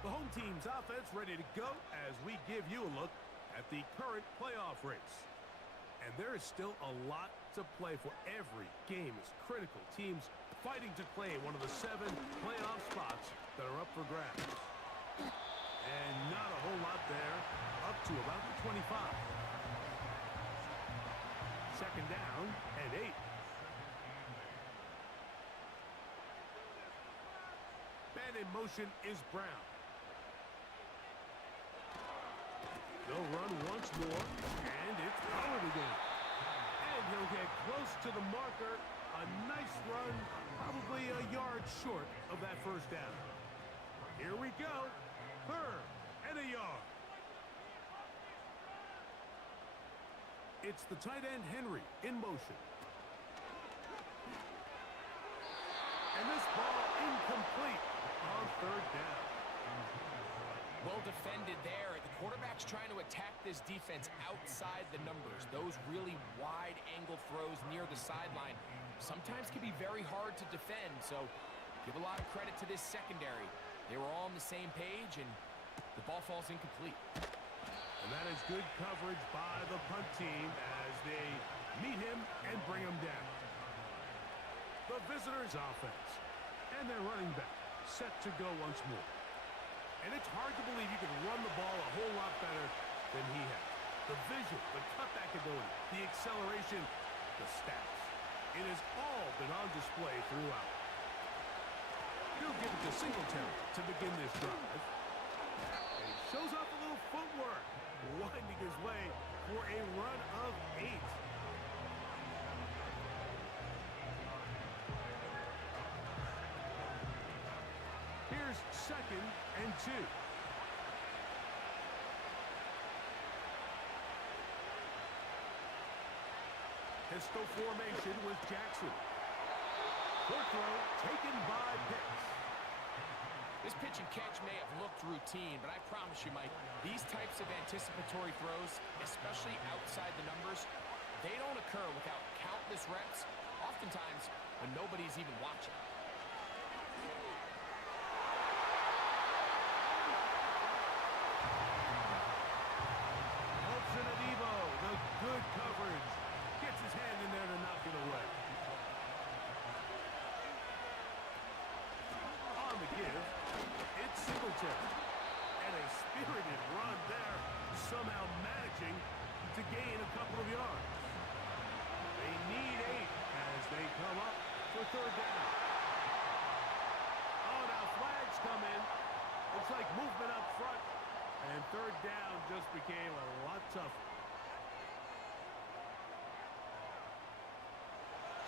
The home team's offense ready to go as we give you a look at the current playoff race. And there is still a lot to play for. Every game is critical. Teams fighting to claim one of the 7 playoff spots that are up for grabs. And not a whole lot there, up to about the 25. Second down and 8. Man in motion is Brown. They'll run once more, and it's Pollard again. And he'll get close to the marker. A nice run, probably a yard short of that first down. Here we go. 3rd and a yard. It's the tight end Henry in motion. And this ball incomplete on 3rd down. Well defended there. The quarterback's trying to attack this defense outside the numbers. Those really wide angle throws near the sideline sometimes can be very hard to defend. So give a lot of credit to this secondary. They were all on the same page, and the ball falls incomplete. And that is good coverage by the punt team as they meet him and bring him down. The visitors' offense and their running back set to go once more. And it's hard to believe you can run the ball a whole lot better than he has. The vision, the cutback ability, the acceleration, the stats. It has all been on display throughout. He'll give it to Singletary to begin this drive. And he shows off a little footwork, winding his way for a run of 8. Here's 2nd and 2. Pistol formation with Jackson. Quick throw taken by Pitts. This pitch and catch may have looked routine, but I promise you, Mike, these types of anticipatory throws, especially outside the numbers, they don't occur without countless reps, oftentimes when nobody's even watching. The good coverage. Gets his hand in there to knock it away. On the give, it's Singletary. And a spirited run there, somehow managing to gain a couple of yards. They need 8 as they come up for 3rd down. Oh, now flags come in. Looks like movement up front. And 3rd down just became a lot tougher.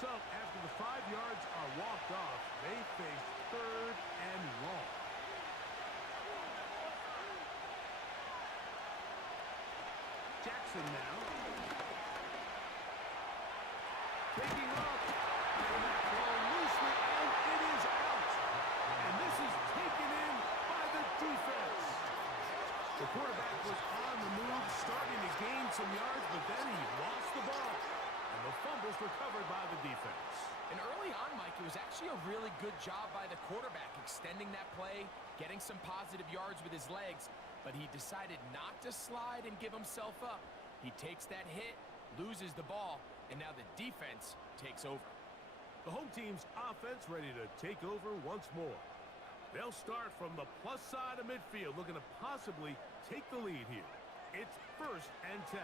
So, after the 5 yards are walked off, they face 3rd and long. Jackson now. Taking off. And that ball loosely, and it is out. And this is taken in by the defense. The quarterback was on the move, starting to gain some yards, but then he lost the ball. And the fumble's recovered by the defense. And early on, Mike, it was actually a really good job by the quarterback, extending that play, getting some positive yards with his legs, but he decided not to slide and give himself up. He takes that hit, loses the ball, and now the defense takes over. The home team's offense ready to take over once more. They'll start from the plus side of midfield, looking to possibly take the lead here. It's 1st and 10.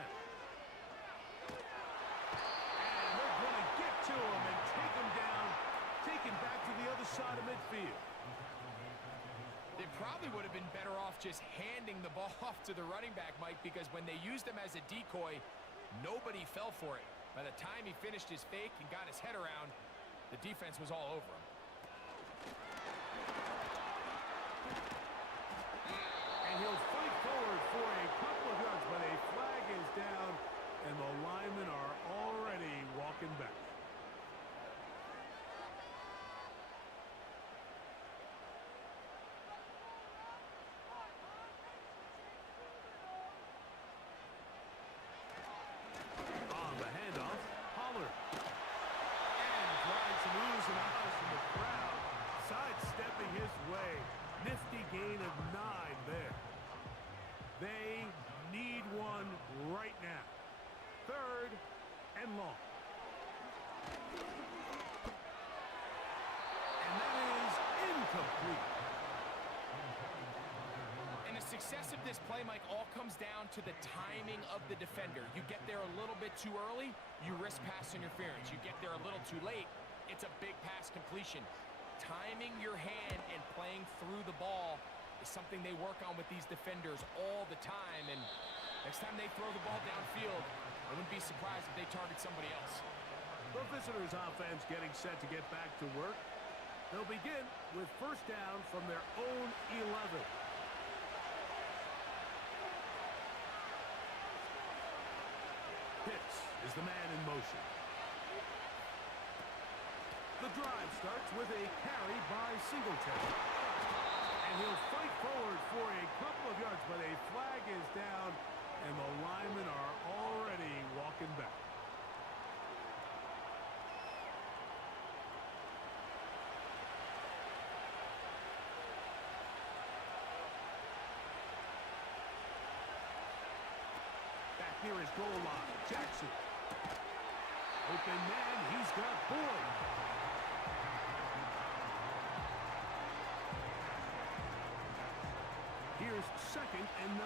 And they're going to get to him and take him down, taken back to the other side of midfield. They probably would have been better off just handing the ball off to the running back, Mike, because when they used him as a decoy, nobody fell for it. By the time he finished his fake and got his head around, the defense was all over him. And he'll fight forward for a couple of yards, but a flag is down, and the line and long. And that is incomplete. And the success of this play, Mike, all comes down to the timing of the defender. You get there a little bit too early, you risk pass interference. You get there a little too late, it's a big pass completion. Timing your hand and playing through the ball is something they work on with these defenders all the time. And next time they throw the ball downfield, I wouldn't be surprised if they target somebody else. The visitors' offense getting set to get back to work. They'll begin with first down from their own 11. Pitts is the man in motion. The drive starts with a carry by Singletary. And he'll fight forward for a couple of yards, but a flag is down, and the linemen are already walking back. Back near his goal line, Jackson. Open man, he's got Boyd. Here's 2nd and 9.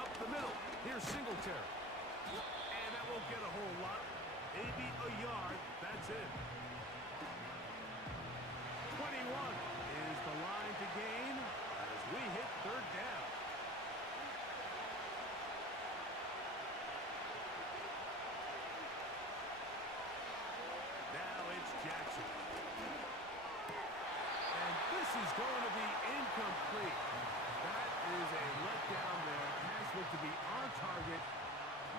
Up the middle. Here's Singletary. And that won't get a whole lot. Maybe a yard. That's it. 21 is the line to gain as we hit third down. Jackson. And this is going to be incomplete. That is a letdown there. Pass looked to be on target.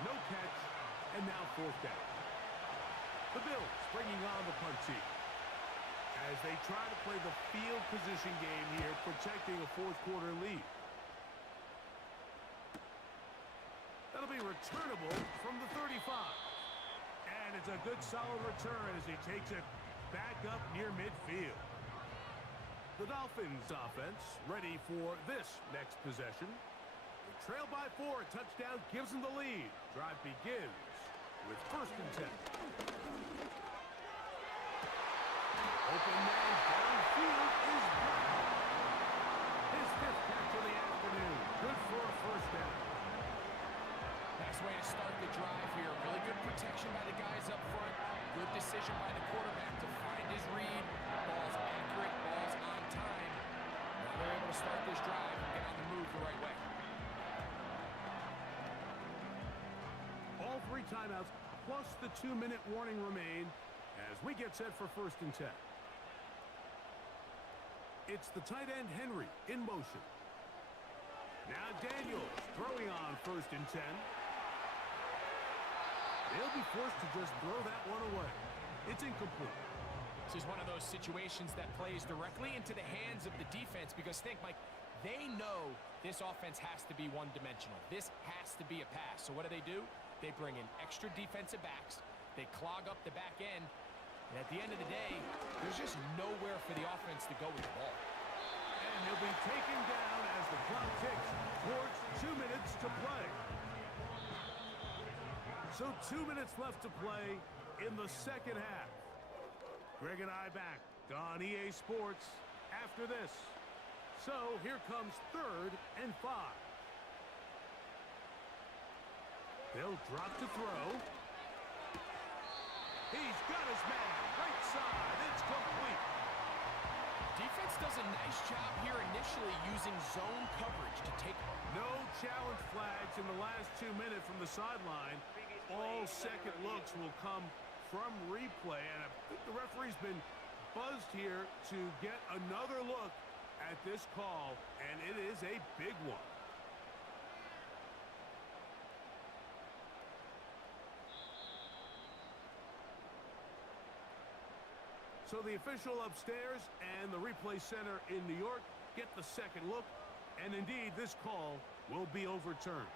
No catch. And now 4th down. The Bills bringing on the punt team as they try to play the field position game here, protecting a 4th quarter lead. That'll be returnable from the 35. And it's a good solid return as he takes it back up near midfield. The Dolphins offense ready for this next possession. They trail by 4. Touchdown gives them the lead. Drive begins with 1st and 10. Open man downfield is Brown. His 5th catch of the afternoon. Good for a 1st down. Nice way to start the drive here. Really good protection by the guys up front. Good decision by the quarterback to find his read. Ball's accurate, ball's on time. Now they're able to start this drive and get on the move the right way. All 3 timeouts plus the 2-minute warning remain as we get set for 1st and 10. It's the tight end Henry in motion. Now Daniels throwing on 1st and 10. They'll be forced to just throw that one away. It's incomplete. This is one of those situations that plays directly into the hands of the defense because think, Mike, they know this offense has to be one-dimensional. This has to be a pass. So what do? They bring in extra defensive backs. They clog up the back end. And at the end of the day, there's just nowhere for the offense to go with the ball. And he'll be taken down as the clock ticks towards 2 minutes to play. So 2 minutes left to play in the 2nd half. Greg and I back on EA Sports after this. So here comes 3rd and 5. They'll drop to throw. He's got his man. Right side. It's complete. Defense does a nice job here initially using zone coverage to take. No challenge flags in the last 2 minutes from the sideline. All second looks will come from replay. And I think the referee's been buzzed here to get another look at this call. And it is a big one. So the official upstairs and the replay center in New York get the second look, and indeed this call will be overturned.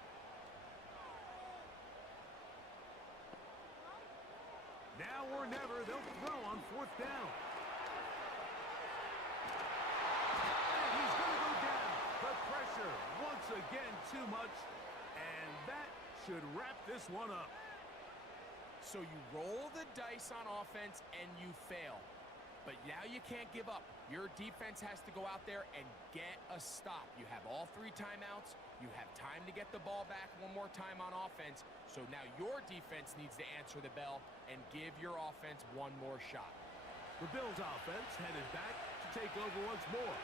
Now or never, they'll throw on 4th down. And he's going to go down. The pressure too much, and that should wrap this one up. So you roll the dice on offense and you fail. But now you can't give up. Your defense has to go out there and get a stop. You have all 3 timeouts. You have time to get the ball back one more time on offense. So now your defense needs to answer the bell and give your offense one more shot. The Bills offense headed back to take over once more.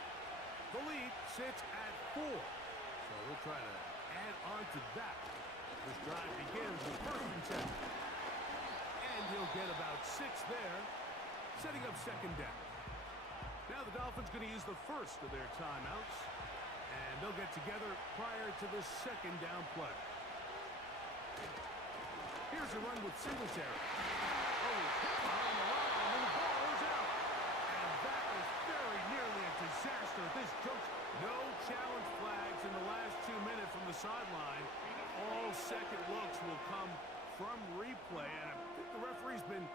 The lead sits at 4. So we'll try to add on to that. This drive begins with 1st and 10. And he'll get about 6 there, setting up 2nd down. Now the Dolphins going to use the first of their timeouts, and they'll get together prior to the 2nd down play. Here's a run with Singletary. Oh, hit behind the line, and the ball is out. And that was very nearly a disaster. This jumps. No challenge flags in the last 2 minutes from the sideline. All second looks will come from replay, and I think the referee's been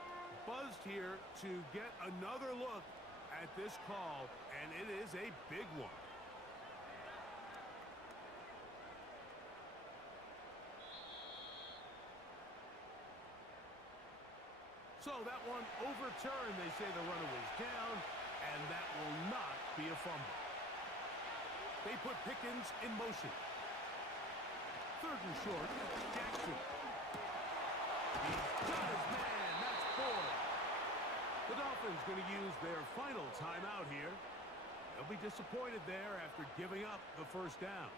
buzzed here to get another look at this call, and it is a big one. So that one overturned. They say the runner was down, and that will not be a fumble. They put Pickens in motion. 3rd and short, Jackson. He's got his man. That's 4. The Dolphins going to use their final timeout here. They'll be disappointed there after giving up the 1st down.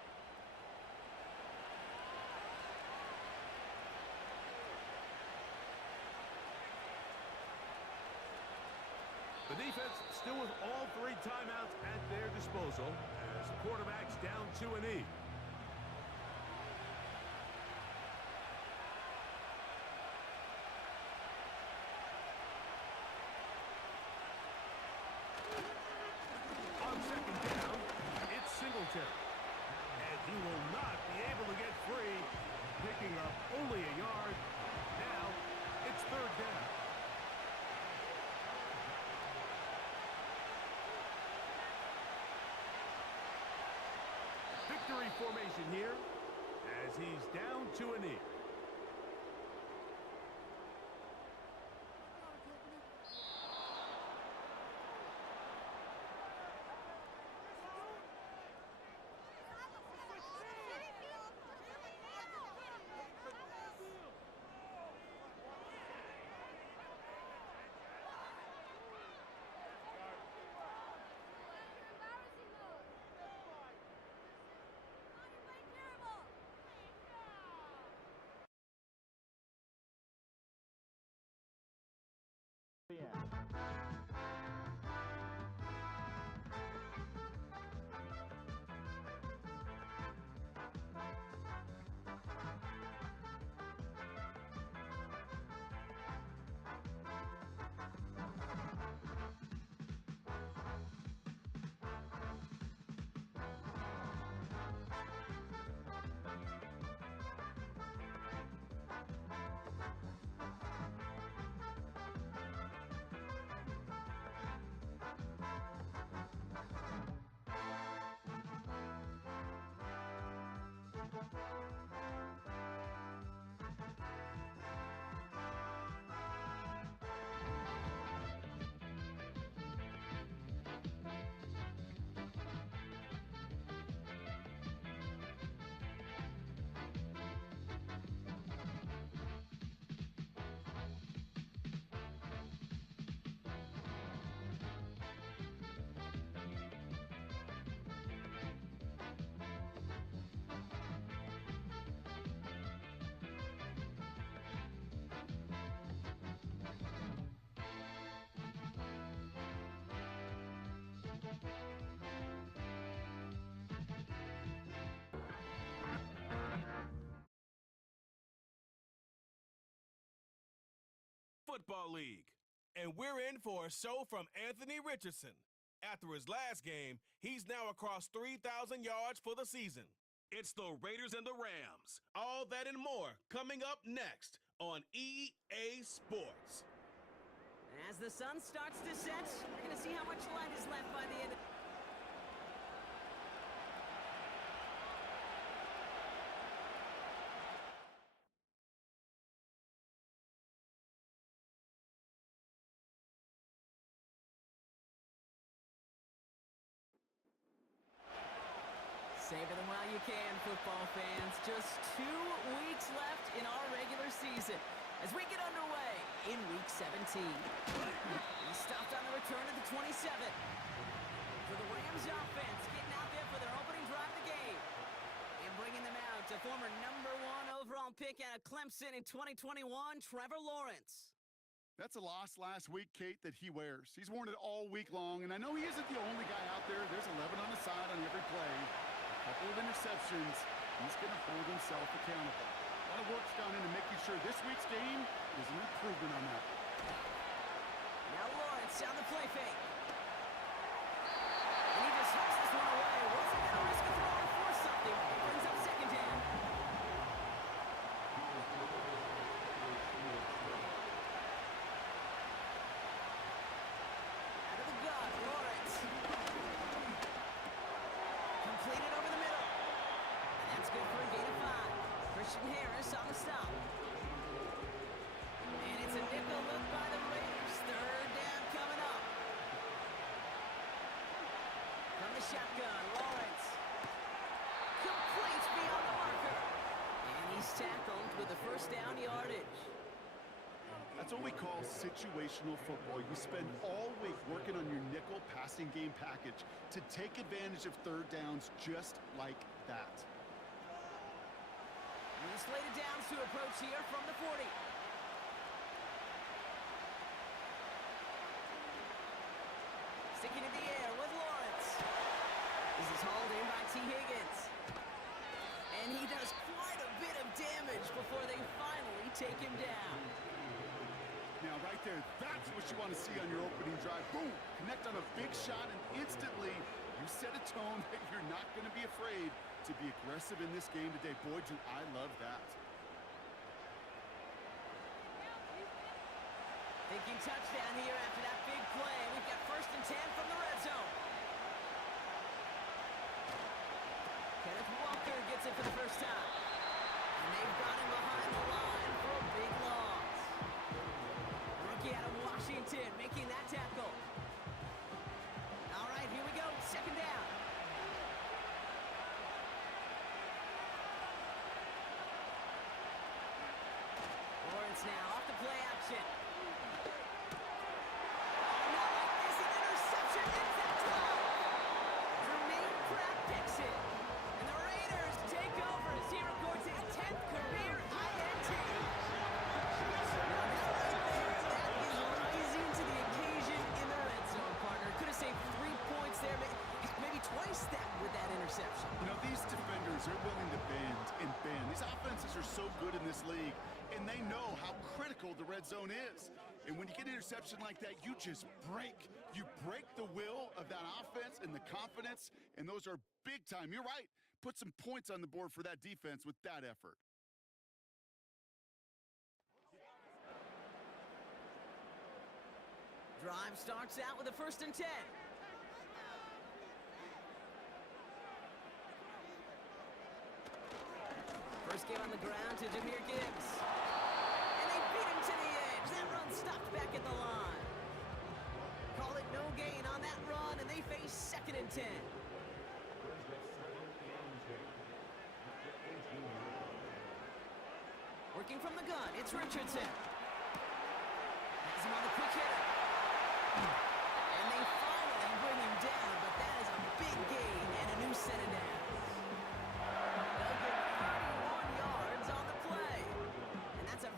The defense still with all 3 timeouts at their disposal as the quarterback's down to a knee. On 2nd down, it's Singletary. And he will not be able to get free, picking up only a yard. Now it's 3rd down. Victory formation here as he's down to a knee. Football League. And we're in for a show from Anthony Richardson. After his last game, he's now across 3,000 yards for the season. It's the Raiders and the Rams. All that and more coming up next on EA Sports. As the sun starts to set, we're going to see how much light is left by the end of Savor them while you can, football fans. Just 2 weeks left in our regular season as we get underway in Week 17. He stopped on the return at the 27. For the Rams offense, getting out there for their opening drive of the game. And bringing them out to former #1 overall pick out of Clemson in 2021, Trevor Lawrence. That's a loss last week, Kate, that he wears. He's worn it all week long, and I know he isn't the only guy out there. There's 11 on the side on every play. A couple of interceptions. He's going to hold himself accountable. A lot of work's gone into making sure this week's game is an improvement on that. Now Lawrence on the play fake. And he just hooks this one away. Wasn't going to risk a throw or force something. It brings up second down. Harris on the stop. And it's a nickel look by the Raiders. Third down coming up. From the shotgun, Lawrence. Complete beyond the marker. And he's tackled with the first down yardage. That's what we call situational football. You spend all week working on your nickel passing game package to take advantage of third downs just like that. Slated downs to approach here from the 40. Sticking in the air with Lawrence. This is hauled in by T. Higgins. And he does quite a bit of damage before they finally take him down. Now right there, that's what you want to see on your opening drive. Boom! Connect on a big shot and instantly you set a tone that you're not going to be afraid to be aggressive in this game today. Boy, do I love that. Thinking touchdown here after that big play. We've got 1st and 10 from the red zone. Kenneth Walker gets it for the first time. And they've got him behind the line for a big loss. Rookie out of Washington making that tackle. All right, here we go. Second down. Lawrence now off the play action. Oh, not like this. An interception. It's that time. Jermaine Pratt picks it. And the Raiders take over as he records his 10th career INT. That is rising to the occasion in the red zone, partner. Could have saved 3 points there, maybe twice that with that interception. You know, these defenders are willing to bend and bend. These offenses are so good in this league, and they know how critical the red zone is. And when you get an interception like that, you just break. You break the will of that offense and the confidence, and those are big time. You're right. Put some points on the board for that defense with that effort. Drive starts out with a 1st and 10. First game on the ground to Jahmyr Gibbs. And they beat him to the edge. That run stopped back at the line. Call it no gain on that run, and they face 2nd and 10. Working from the gun, it's Richardson. Has him on the quick hitter. And they finally bring him down, but that is a big gain and a new set of downs.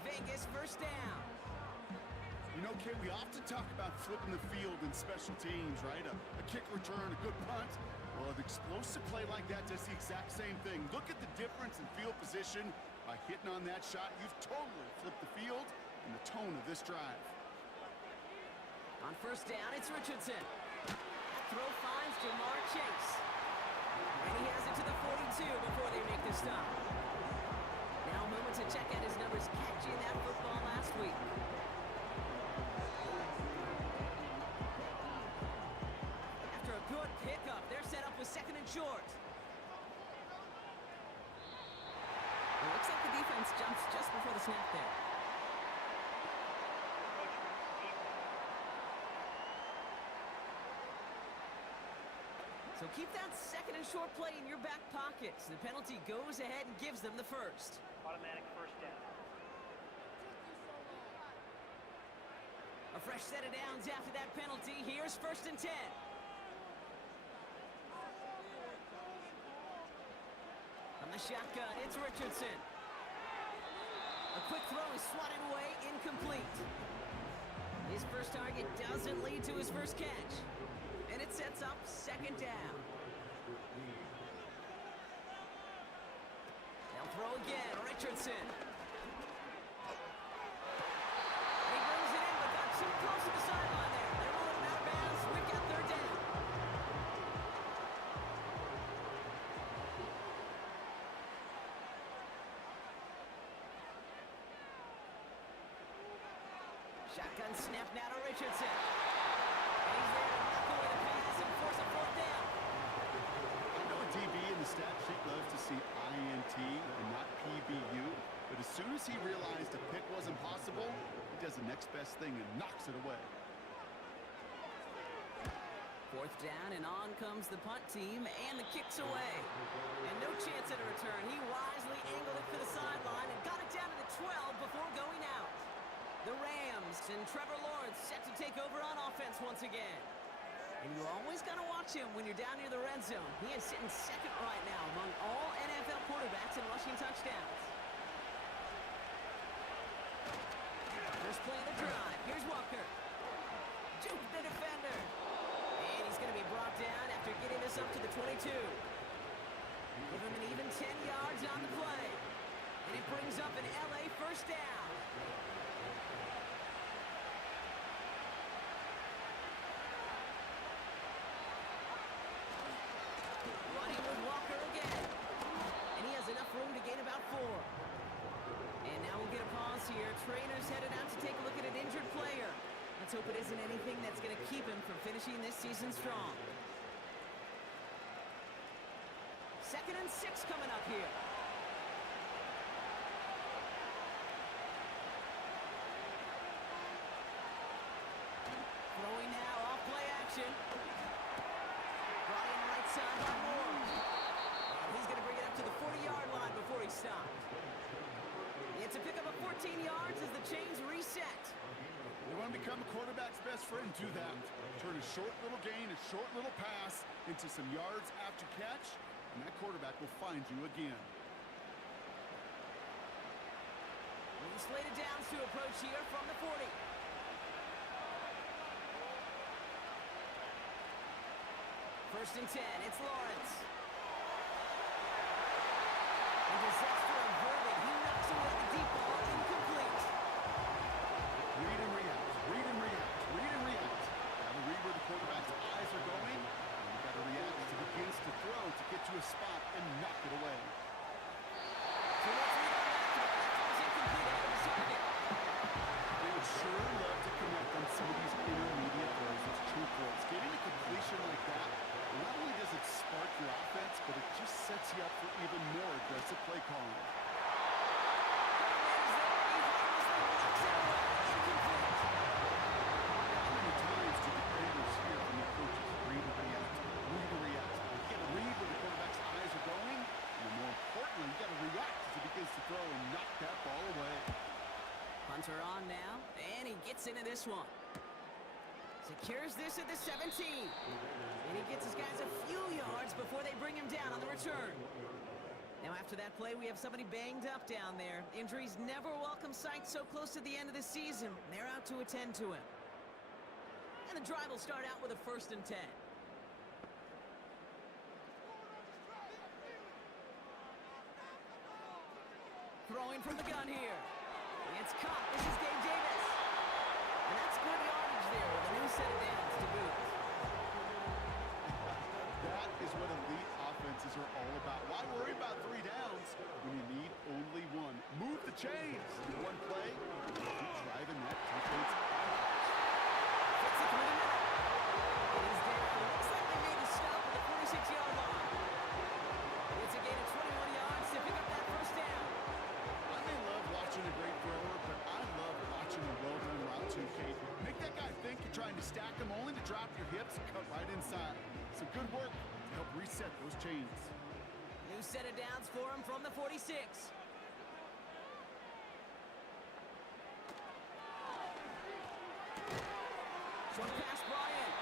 Vegas first down. You know, Kate, we often talk about flipping the field in special teams, right? A kick return, a good punt. Well, an explosive play like that does the exact same thing. Look at the difference in field position. By hitting on that shot, you've totally flipped the field and the tone of this drive. On first down, it's Richardson. That throw finds Jamar Chase. And he has it to the 42 before they make the stop. Now a moment to check out his numbers catching that football last week. After a good pickup, they're set up with 2nd and short. It looks like the defense jumps just before the snap there. So keep that second and short play in your back pocket. So the penalty goes ahead and gives them the first. Automatic first down. A fresh set of downs after that penalty. Here's 1st and 10. From the shotgun, it's Richardson. A quick throw is swatted away, incomplete. His first target doesn't lead to his first catch. And it sets up 2nd down. They'll throw again, Richardson. He brings it in, but got too close to the sideline there. They're rolling him out of bounds. We've got 3rd down. Shotgun snap now to Richardson. And he's there to knock away the pass and force a 4th down. I know a DB in the stat sheet loves to see INT and not PBU, but as soon as he realized a pick wasn't possible, he does the next best thing and knocks it away. 4th down, and on comes the punt team, and the kick's away. And no chance at a return. He wisely angled it for the sideline and got it down to the 12 before going out. The Rams and Trevor Lawrence set to take over on offense once again. And you always got to watch him when you're down near the red zone. He is sitting 2nd right now among all NFL quarterbacks in rushing touchdowns. First play of the drive. Here's Walker. Juke the defender. And he's going to be brought down after getting this up to the 22. Give him an even 10 yards on the play. And it brings up an LA first down. Running with Walker again. And he has enough room to gain about 4. And now we'll get a pause here. Trainer's headed out to take a look at an injured player. Let's hope it isn't anything that's going to keep him from finishing this season strong. 2nd and 6 coming up here. Throwing now, off play action. Brought in right side by Moore. And he's going to bring it up to the 40-yard line before he stopped. It's a pickup of 14 yards as the chains reset. You want to become a quarterback's best friend, do that. Turn a short little gain, a short little pass into some yards after catch, and that quarterback will find you again. Slated downs to approach here from the 40. First and 10, it's Lawrence. And disaster averted. He knocks away the deep ball, incomplete. Read and react, read and react, read and react. Got to read where the quarterback's eyes are going, and you got to react as he begins to throw to get to a spot and knock it away. So let's read on that throw. That throw is incomplete ahead of his target. They would sure love to connect on some of these intermediate throws. It's true for us. Getting a completion like that, not only does it spark your offense, but it just sets you up for even more aggressive play calling. How many times do the players hear from the coaches? Read and react, read and react. You got to read where the quarterback's eyes are going, and more importantly, you got to react as he begins to throw and knock that ball away. Hunter on now, and he gets into this one. Secures this at the 17. And he gets his guys a few yards before they bring him down on the return. Now after that play, we have somebody banged up down there. Injuries never a welcome sight so close to the end of the season. They're out to attend to him. And the drive will start out with a 1st and 10. Throwing from the gun here. It's caught. This is Gabe Davis. And that's good yardage there with a new set of downs to boot. That is what elite offenses are all about. Why worry about 3 downs when you need only 1? Move the chains. One play, keep driving that defense. Gets it through the middle. And he's there. Looks like they made a stop at the 46-yard line. It's a gain of 21 yards to pick up that first down. I may love watching a great thrower, but I love watching a well-done route too, Kate. Make that guy think you're trying to stack him only to drop your hips and cut right inside. So good work. help reset those chains. New set of downs for him from the 46. Short pass brought in.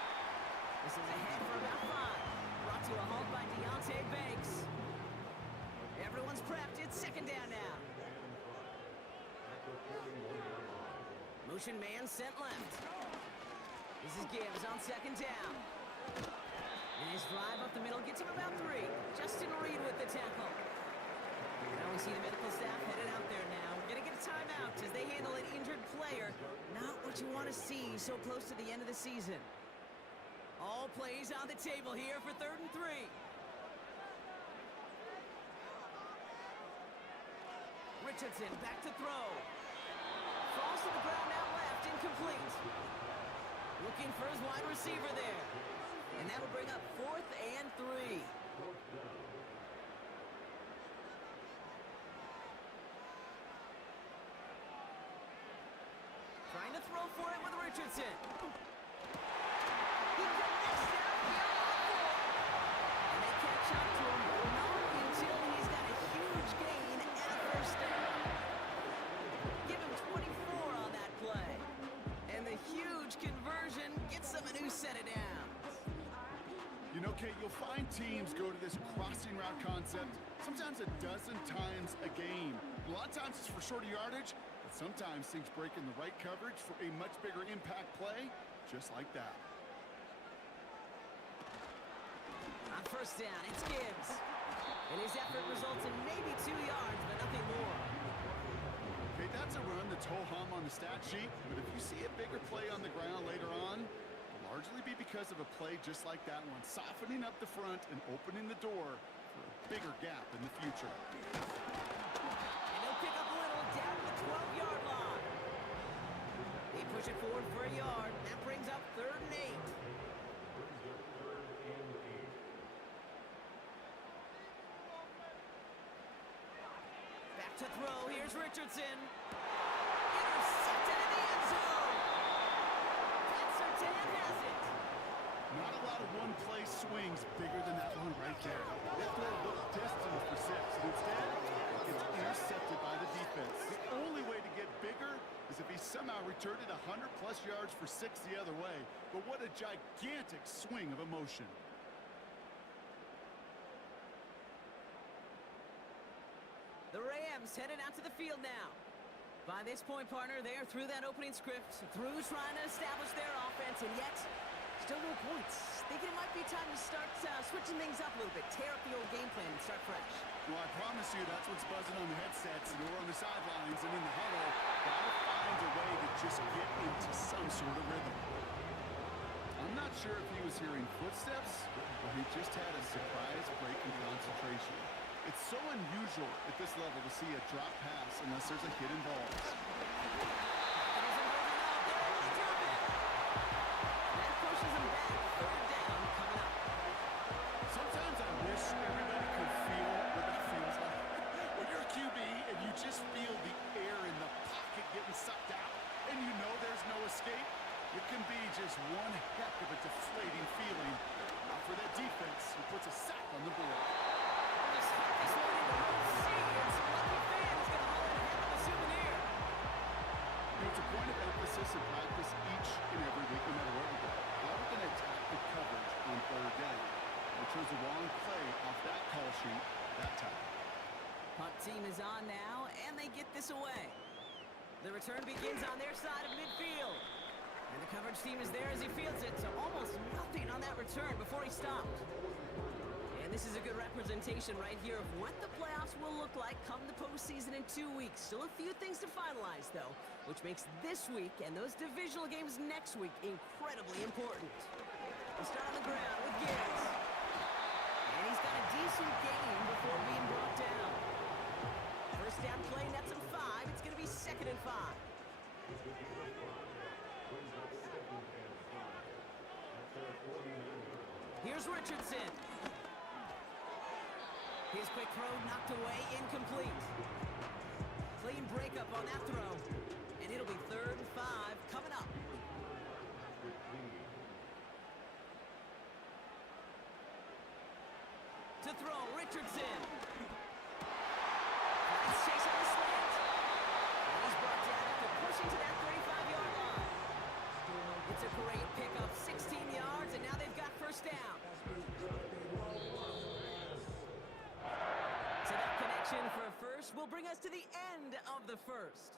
This is ahead for about 5. Brought to a halt by Deontay Banks. Everyone's prepped. It's second down now. Motion man sent left. This is Gibbs on second down. And his drive up the middle gets him about 3. Justin Reed with the tackle. Now we see the medical staff headed out there now. We're going to get a timeout as they handle an injured player. Not what you want to see so close to the end of the season. All plays on the table here for 3rd and 3. Richardson back to throw. Falls to the ground out left, incomplete. Looking for his wide receiver there. And that'll bring up 4th and 3. Trying to throw for it with Richardson. He connects downfield on 4. And they catch up to him, but not until he's got a huge gain and a first down. Give him 24 on that play. And the huge conversion gets them a new set of downs. You know, Kate, you'll find teams go to this crossing route concept sometimes a dozen times a game. A lot of times it's for shorter yardage, but sometimes things break in the right coverage for a much bigger impact play, just like that. On first down, it's Gibbs. And his effort results in maybe 2 yards, but nothing more. Okay, that's a run that's ho-hum on the stat sheet, but if you see a bigger play on the ground later on, largely be because of a play just like that one, softening up the front and opening the door for a bigger gap in the future. And he'll pick up a little down to the 12-yard line. They push it forward for a yard. That brings up 3rd and 8. Back to throw. Here's Richardson. Intercepted in the end zone. Sertan has it. Not a lot of one-play swings bigger than that one right there. That throw looked destined for 6, and instead, it's intercepted by the defense. The only way to get bigger is if he somehow returned it 100-plus yards for 6 the other way. But what a gigantic swing of emotion. The Rams headed out to the field now. By this point, partner, they are through that opening script, through trying to establish their offense, and yet still no points. Thinking it might be time to start switching things up a little bit, tear up the old game plan and start fresh. Well, I promise you that's what's buzzing on the headsets and over on the sidelines and in the huddle. Gotta find a way to just get into some sort of rhythm. I'm not sure if he was hearing footsteps or he just had a surprise break in concentration. It's so unusual at this level to see a drop pass unless there's a hit involved. That pushes him back. 3rd down coming up. Sometimes I wish everybody could feel what that feels like. When you're a QB and you just feel the air in the pocket getting sucked out and you know there's no escape, it can be just one heck of a deflating feeling. For that defense who puts a sack on the board. Just hop this one into Row C, and some lucky fan is going to haul in a heck of a souvenir. It's a point of emphasis in practice each and every week, no matter where we go. How we're going to attack the coverage on 3rd down. We chose the wrong play off that call sheet that time. Punt team is on now, and they get this away. The return begins on their side of midfield. And the coverage team is there as he fields it, so almost nothing on that return before he stopped. And this is a good representation right here of what the playoffs will look like come the postseason in 2 weeks. Still a few things to finalize, though, which makes this week and those divisional games next week incredibly important. We start on the ground with Gibbs. And he's got a decent gain before being brought down. First down play nets him 5. It's going to be 2nd and 5. Here's Richardson. His quick throw knocked away, incomplete. Clean breakup on that throw. And it'll be 3rd and 5 coming up. throw, Richardson. Nice chase on the slant. And he's brought down after pushing to that 35-yard line. It's a great pickup, 16 yards, and now they've got first down. So that connection for a first will bring us to the end of the first.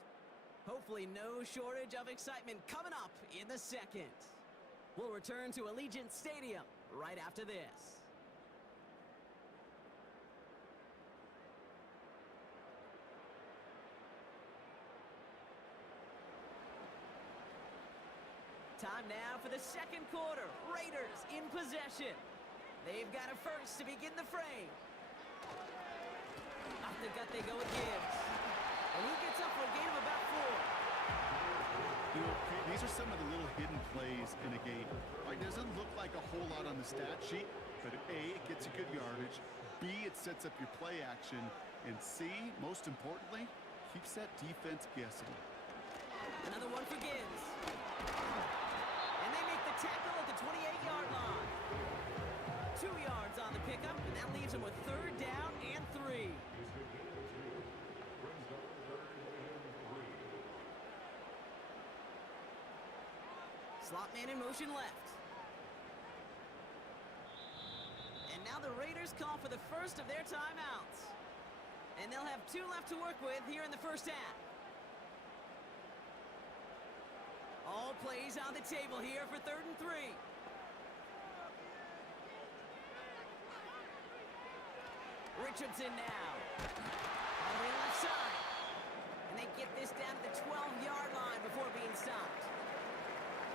Hopefully no shortage of excitement coming up in the second. We'll return to Allegiant Stadium right after this. Time now for the second quarter. Raiders in possession. They've got a first to begin the frame. Off the gut they go with Gibbs. And he gets up for a gain of about 4. You know, these are some of the little hidden plays in a game. It doesn't look like a whole lot on the stat sheet, but A, it gets you good yardage. B, it sets up your play action. And C, most importantly, keeps that defense guessing. Another one for Gibbs. And they make the tackle at the 28-yard line. 2 yards on the pickup, and that leaves them with third down and 3. Slot man in motion left. And now the Raiders call for the first of their timeouts. And they'll have 2 left to work with here in the first half. All plays on the table here for 3rd and 3. Richardson now. On the left side. And they get this down to the 12-yard line before being stopped.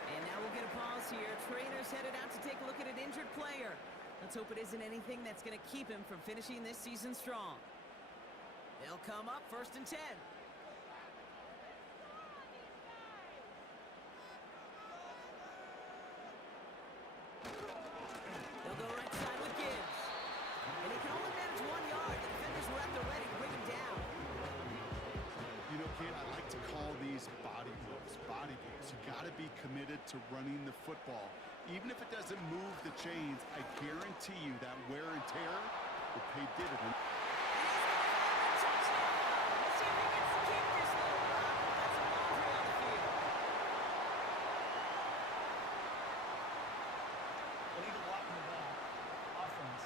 And now we'll get a pause here. Trainers headed out to take a look at an injured player. Let's hope it isn't anything that's going to keep him from finishing this season strong. They'll come up 1st and 10. They'll go right side with Gibbs. And he can only manage 1 yard. The defenders were at the ready to bring him down. You know, kid, I like to call these body moves, body moves. You got to be committed to running the football. Even if it doesn't move the chains, I guarantee you that wear and tear will pay dividends. Let's see if he gets to keep this little run. That's a laundry on the field. Illegal blocking the ball. Offense.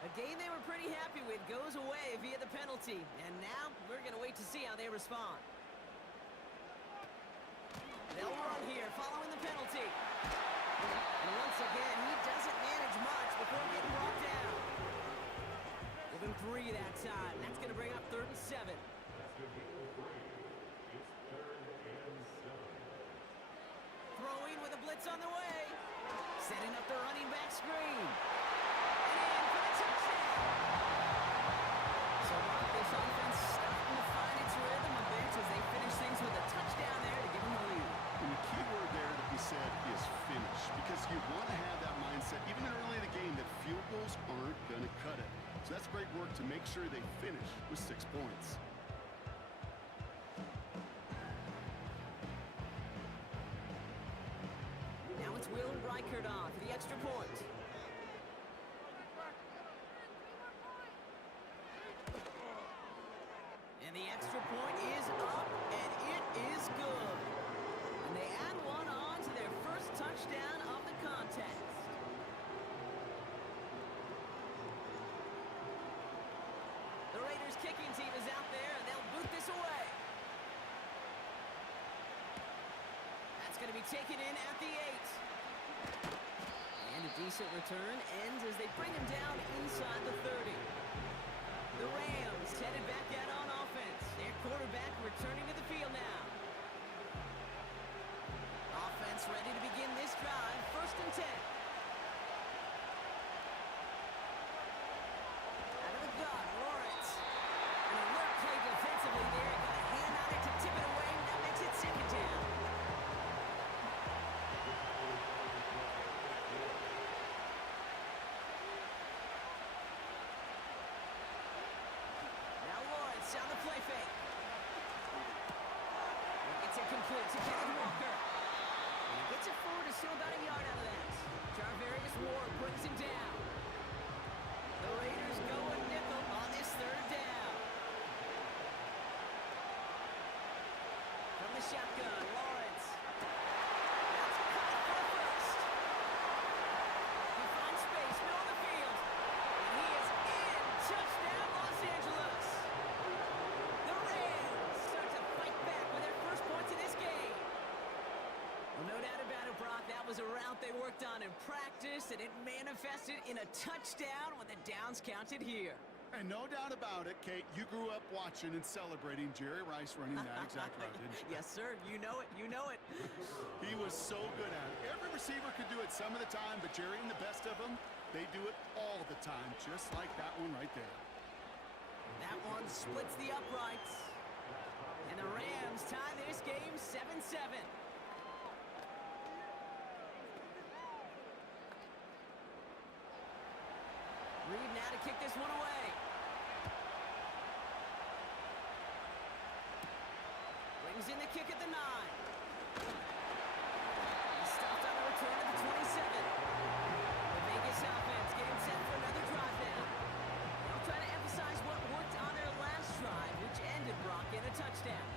A game they were pretty happy with goes away via the penalty. And now we're going to wait to see how they respond. They'll run here following the penalty. And once again, he doesn't manage much before getting brought down. Give him 3 that time. That's going to bring up 3rd and 7. Throwing with a blitz on the way. Setting up the running back screen. And in for the touchdown. So Mark, this offense starting to find its rhythm a bit as they finish things with a touchdown there to give them the lead. And the key word there that he said is finish, because you want to have that mindset, even early in the game, that field goals aren't going to cut it. So that's great work to make sure they finish with 6 points. Now it's Will Reichert on for the extra point. And the extra point is up, and it is good. And they add one on to their first touchdown of the contest. The Raiders kicking team is out there, and they'll boot this away. That's going to be taken in at the 8. And a decent return ends as they bring him down inside the 30. The Rams headed back out on offense. Their quarterback returning to the field now. Offense ready to begin this drive. 1st and 10. Out of the gun, Lawrence. An alert play defensively there. Got a hand on it to tip it away. That makes it 2nd down. Now Lawrence on the play fake. Gets it complete to Kenneth Walker. And he gets it forward to still about a yard out of that. Charvarius Ward brings him down. The Raiders go a nickel on this third down. From the shotgun, Lawrence. That's caught for a first. He finds space, middle of the field. And he is in. Touchdown, Los Angeles. The Rams start to fight back with their first points of this game. Well, no doubt about it, Brock. That was a route they worked on in practice, and it manifested in a touchdown when the downs counted here. And no doubt about it, Kate, you grew up watching and celebrating Jerry Rice running that exact route, didn't you? Yes, sir. You know it. You know it. He was so good at it. Every receiver could do it some of the time, but Jerry and the best of them, they do it all the time, just like that one right there. That one splits the uprights. And the Rams tie this game 7-7. Reed now to kick this one away. Brings in the kick at the 9. He's stopped on the return at the 27. The Vegas offense getting set for another drive now. They'll try to emphasize what worked on their last drive, which ended Brock in a touchdown.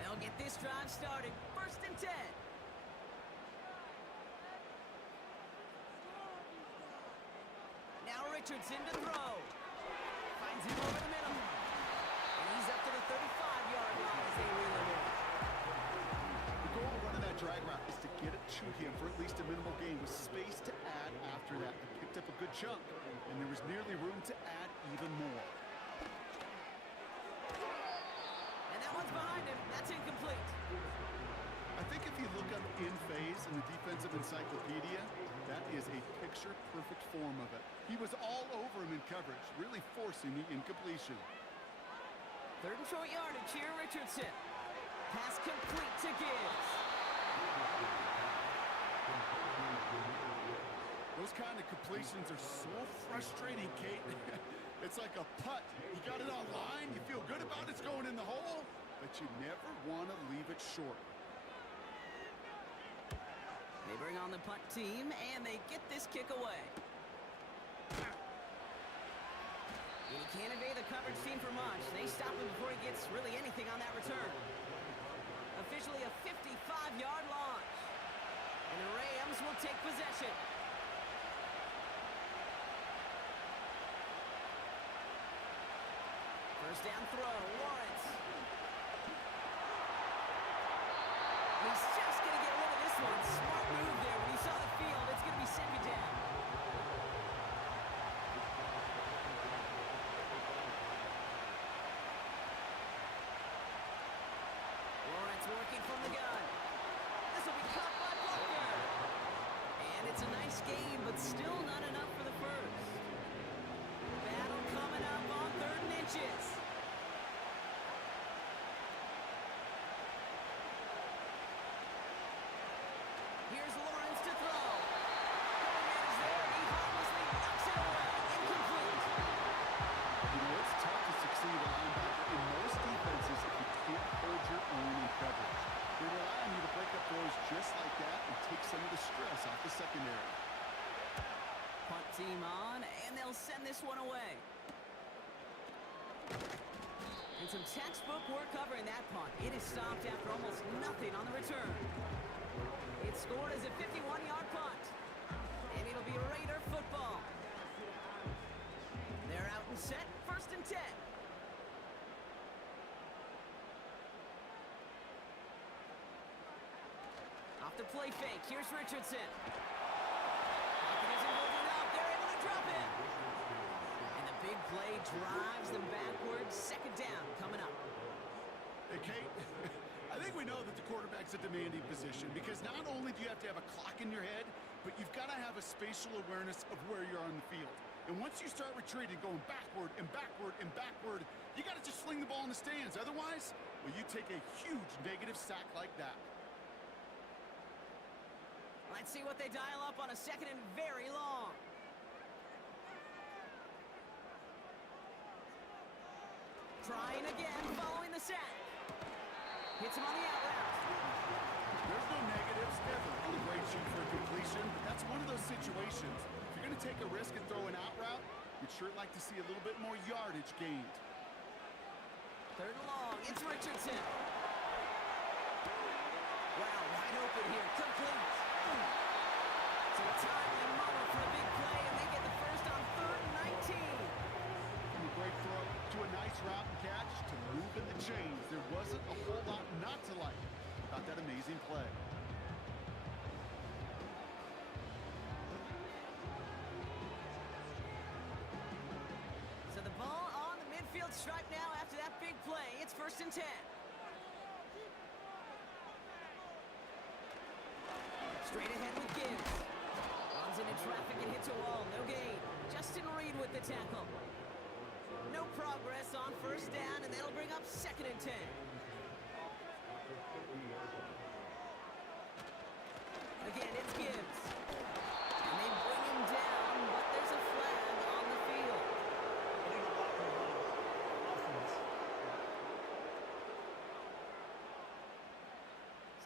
They'll get this drive started. 1st and 10. Now Richardson to throw. Finds him over the middle. And he's up to the 35-yard line as they reel him in. The goal of running that drag route is to get it to him for at least a minimal gain with space to add after that. He picked up a good chunk, and there was nearly room to add even more. And that one's behind him. That's incomplete. I think if you look up in phase in the defensive encyclopedia, that is a picture-perfect form of it. He was all over him in coverage, really forcing the incompletion. 3rd and short yardage here, Richardson. Pass complete to Gibbs. Those kind of completions are so frustrating, Kate. It's like a putt. You got it on line, you feel good about it's going in the hole, but you never want to leave it short. They bring on the punt team, and they get this kick away. And he can't evade the coverage team for much. They stop him before he gets really anything on that return. Officially a 55-yard launch. And the Rams will take possession. First down throw, Lawrence. He's just going to get rid of this one. Smart move there. When he saw the field, it's going to be second down. Lawrence working from the gun. This will be caught by Butler. And it's a nice game, but still not enough for the first. Battle coming up on 3rd and inches. Here's Lawrence to throw. Going is there. He harmlessly knocks it away. Incomplete. You know, it's tough to succeed at linebacker in most defenses if you can't hold your own in coverage. They rely on you to break up throws just like that and take some of the stress off the secondary. Punt team on, and they'll send this one away. And some textbook work covering that punt. It is stopped after almost nothing on the return. It's scored as a 51-yard punt. And it'll be Raider football. They're out and set. 1st and 10. Off the play fake. Here's Richardson. Pocket isn't moving up. They're able to drop it. And the big play drives them backwards. 2nd down coming up. Hey, Kate, I think we know that the quarterback's a demanding position because not only do you have to have a clock in your head, but you've got to have a spatial awareness of where you're on the field. And once you start retreating, going backward and backward and backward, you got to just fling the ball in the stands. Otherwise, well, you take a huge negative sack like that. Let's see what they dial up on a 2nd and very long. Trying again, following the sack. Hits him on the out route. There's no negative It's never on a great shoot for a completion, but that's one of those situations. If you're going to take a risk and throw an out route, you'd sure like to see a little bit more yardage gained. Third and long. It's Richardson. Wow, wide open here. Complete. So a timely moment for a big play, and they get the first on 3rd and 19. From a great throw to a nice route and catch to move in the chains. There wasn't a whole lot not to like about that amazing play. So the ball on the midfield stripe now after that big play. It's 1st and 10. Straight ahead with Gibbs. Runs into traffic and hits a wall. No gain. Justin Reed with the tackle. No progress on 1st down, and that'll bring up 2nd and 10. Again, it's Gibbs. And they bring him down, but there's a flag on the field. Illegal block on the ball. Offense.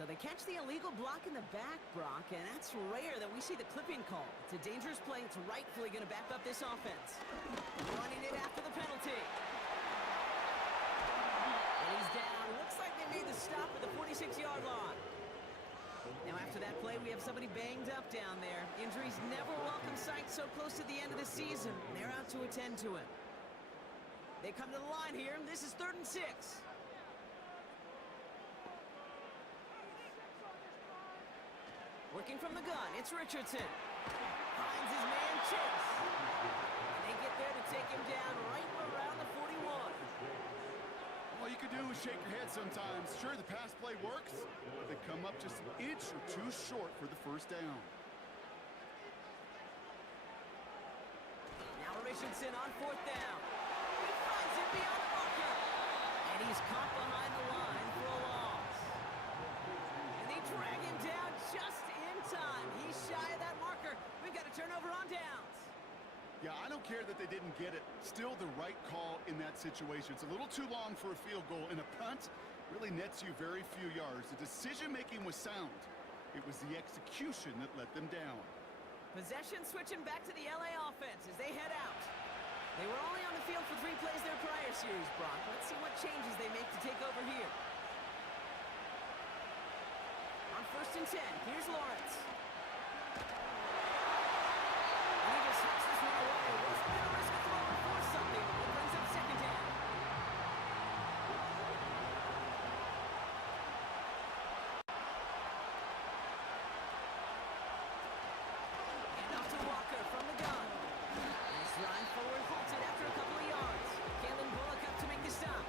So they catch the illegal block in the back, Brock, and that's rare that we see the clipping call. It's a dangerous play. It's rightfully going to back up this offense. Running it after the penalty. And he's down. Looks like they made the stop at the 46-yard line. Now after that play, we have somebody banged up down there. Injuries never welcome sight so close to the end of the season. They're out to attend to him. They come to the line here. This is 3rd and 6. Working from the gun, it's Richardson. Finds his man, Chase. And they get there to take him down right around the 41. All you can do is shake your head sometimes. Sure, the pass play works, but they come up just an inch or two short for the 1st down. Now Richardson on 4th down. He finds it beyond the marker. And he's caught behind the line for a loss. And they drag him down just in time. He's shy of that marker. We've got a turnover on downs. Yeah, I don't care that they didn't get it. Still the right call in that situation. It's a little too long for a field goal, and a punt really nets you very few yards. The decision-making was sound. It was the execution that let them down. Possession switching back to the LA offense as they head out. They were only on the field for 3 plays their prior series, Brock. Let's see what changes they make to take over here. On 1st and 10, here's Lawrence. And he just hits this one away. Wasn't going to risk a throw or force something. It brings up 2nd down. And off to Walker from the gun. Nice line forward, halted after a couple of yards. Kalen Bullock up to make the stop.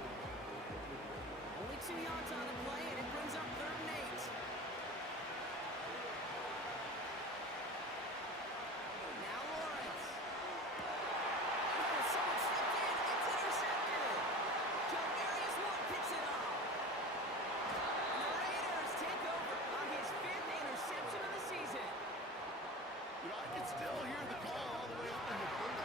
Only 2 yards on the play, and it brings up 3rd and 8. Now Lawrence. Oh, someone stepped in. It's intercepted. Javarius Ward picks it off. And the Raiders take over on his 5th interception of the season. You know, I can still hear the call all the way up in the booth.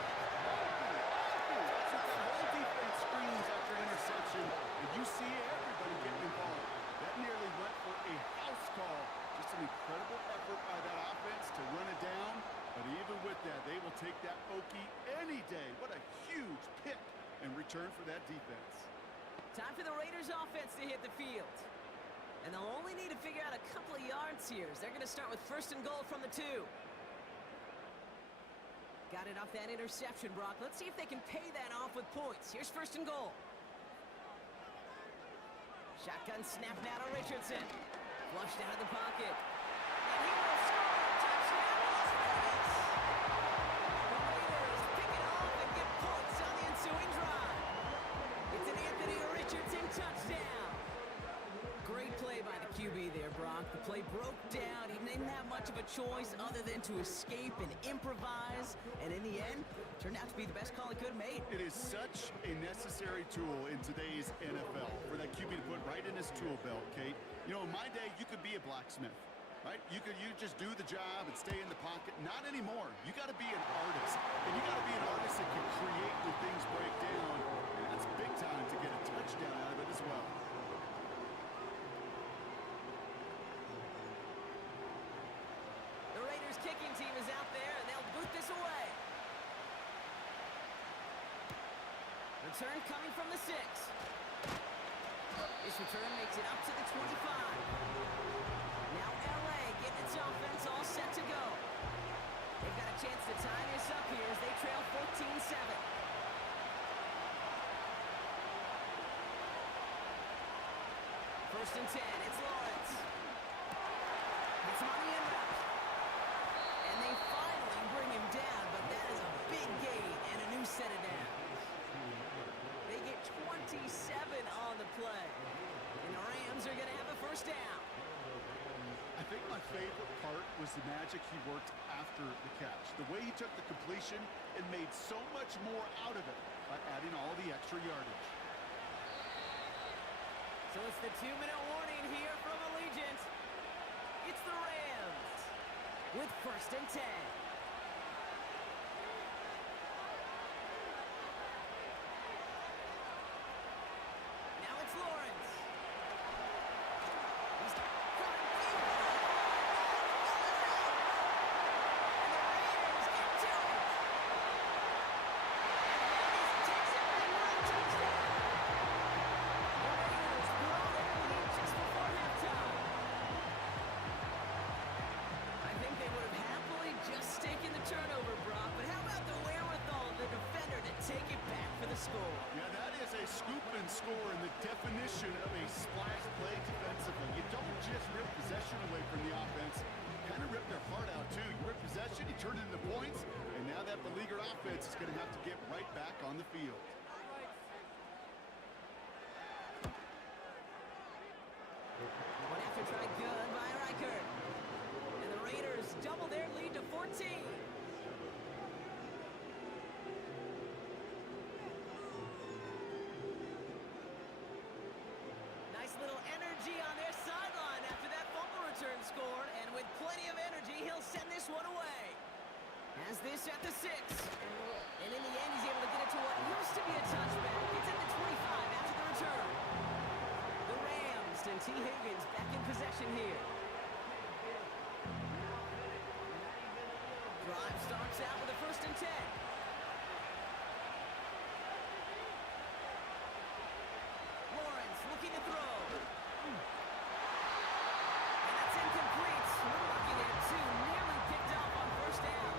So that whole defense screams after interception, and you see everybody getting involved. That nearly went for a house call. Just an incredible effort by that offense to run it down. But even with that, they will take that Okie any day. What a huge pick in return for that defense. Time for the Raiders offense to hit the field. And they'll only need to figure out a couple of yards here. They're going to start with 1st and goal from the 2. Got it off that interception, Brock. Let's see if they can pay that off with points. Here's 1st and goal. Shotgun snap now to Richardson. Flushed out of the pocket. And he will score. Touchdown, Las Vegas. The Raiders pick it off and get points on the ensuing drive. It's an Anthony Richardson touchdown. Great play by the QB there, Brock. The play broke down. He didn't have much of a choice other than to escape and improvise. And in the end, turned out to be the best call he could have made. It is such a necessary tool in today's NFL for that QB to put right in his tool belt, Kate. You know, in my day, you could be a blacksmith, right? You just do the job and stay in the pocket. Not anymore. You got to be an artist. And you got to be an artist that can create when things break down. And that's big time to get a touchdown out of it as well. return coming from the 6. This return makes it up to the 25. Now LA getting its offense all set to go. They've got a chance to tie this up here as they trail 14-7. First and 10, it's Lawrence. It's on the end route. And they finally bring him down, but that is a big gain and a new set of downs. They get 27 on the play. And the Rams are going to have a first down. I think my favorite part was the magic he worked after the catch. The way he took the completion and made so much more out of it by adding all the extra yardage. So it's the 2-minute warning here from Allegiant. It's the Rams with first and 10. Now it's Lawrence. He's coming deep. And the Raiders get to it. And takes it and one touchdown. The Raiders blow their lead just before halftime. I think they would have happily just taken the turnover, Brock, but how about the wherewithal of the defender to take it back for the score? Yeah, that is a scoop and score in the definition of a splash play defensively. You don't just rip possession away from the offense. You kind of rip their heart out, too. You rip possession, you turn it into points, and now that beleaguered offense is going to have to get right back on the field. One after try good by Reichert. And the Raiders double their lead to 14. Nice little energy on their sideline after that fumble return scored. And with plenty of energy, he'll send this one away. Has this at the 6. And in the end, he's able to get it to what used to be a touchback. It's at the 25 after the return. The Rams and T. Higgins back in possession here. Drive starts out with a first and 10. Lawrence looking to throw. And that's incomplete. We're looking at 2, nearly picked off on first down.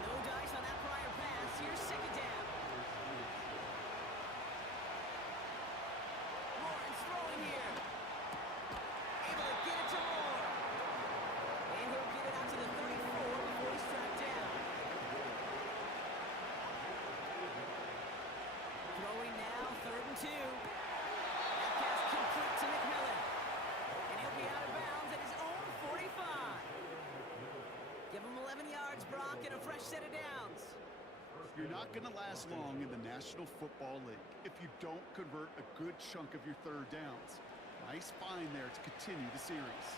No dice on that prior pass. Here's second down. Lawrence throwing here. Able to get it to Moore. And he'll get it out to the 34 before he's tracked down. Throwing now, 3rd and 2. That pass complete to McMillan. And he'll be out of bounds at his own 45. Give him 11 yards, Brock, and a fresh set of downs. You're not going to last long in the National Football League if you don't convert a good chunk of your third downs. Nice find there to continue the series.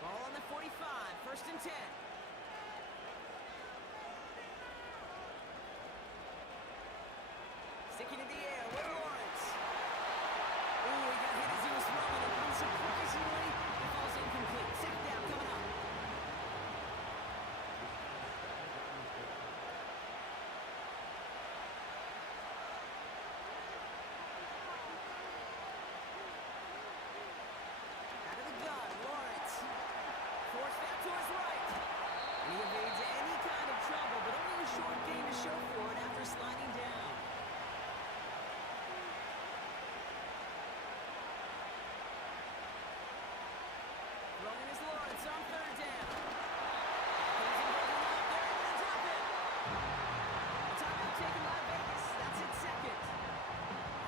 Ball on the 45, first and 10. Sticking in the air with Lawrence. Ooh, he got hit as he was throwing it. Unsurprisingly, it falls incomplete. Second down coming up. Out of the gun, Lawrence. Forced out to his right. And he evades any kind of trouble, but only a short gain to show for it after sliding down. Throwing is Lawrence on 3rd down. He's holding up. They're able to drop it. A timeout taken by Vegas. That's its 2nd.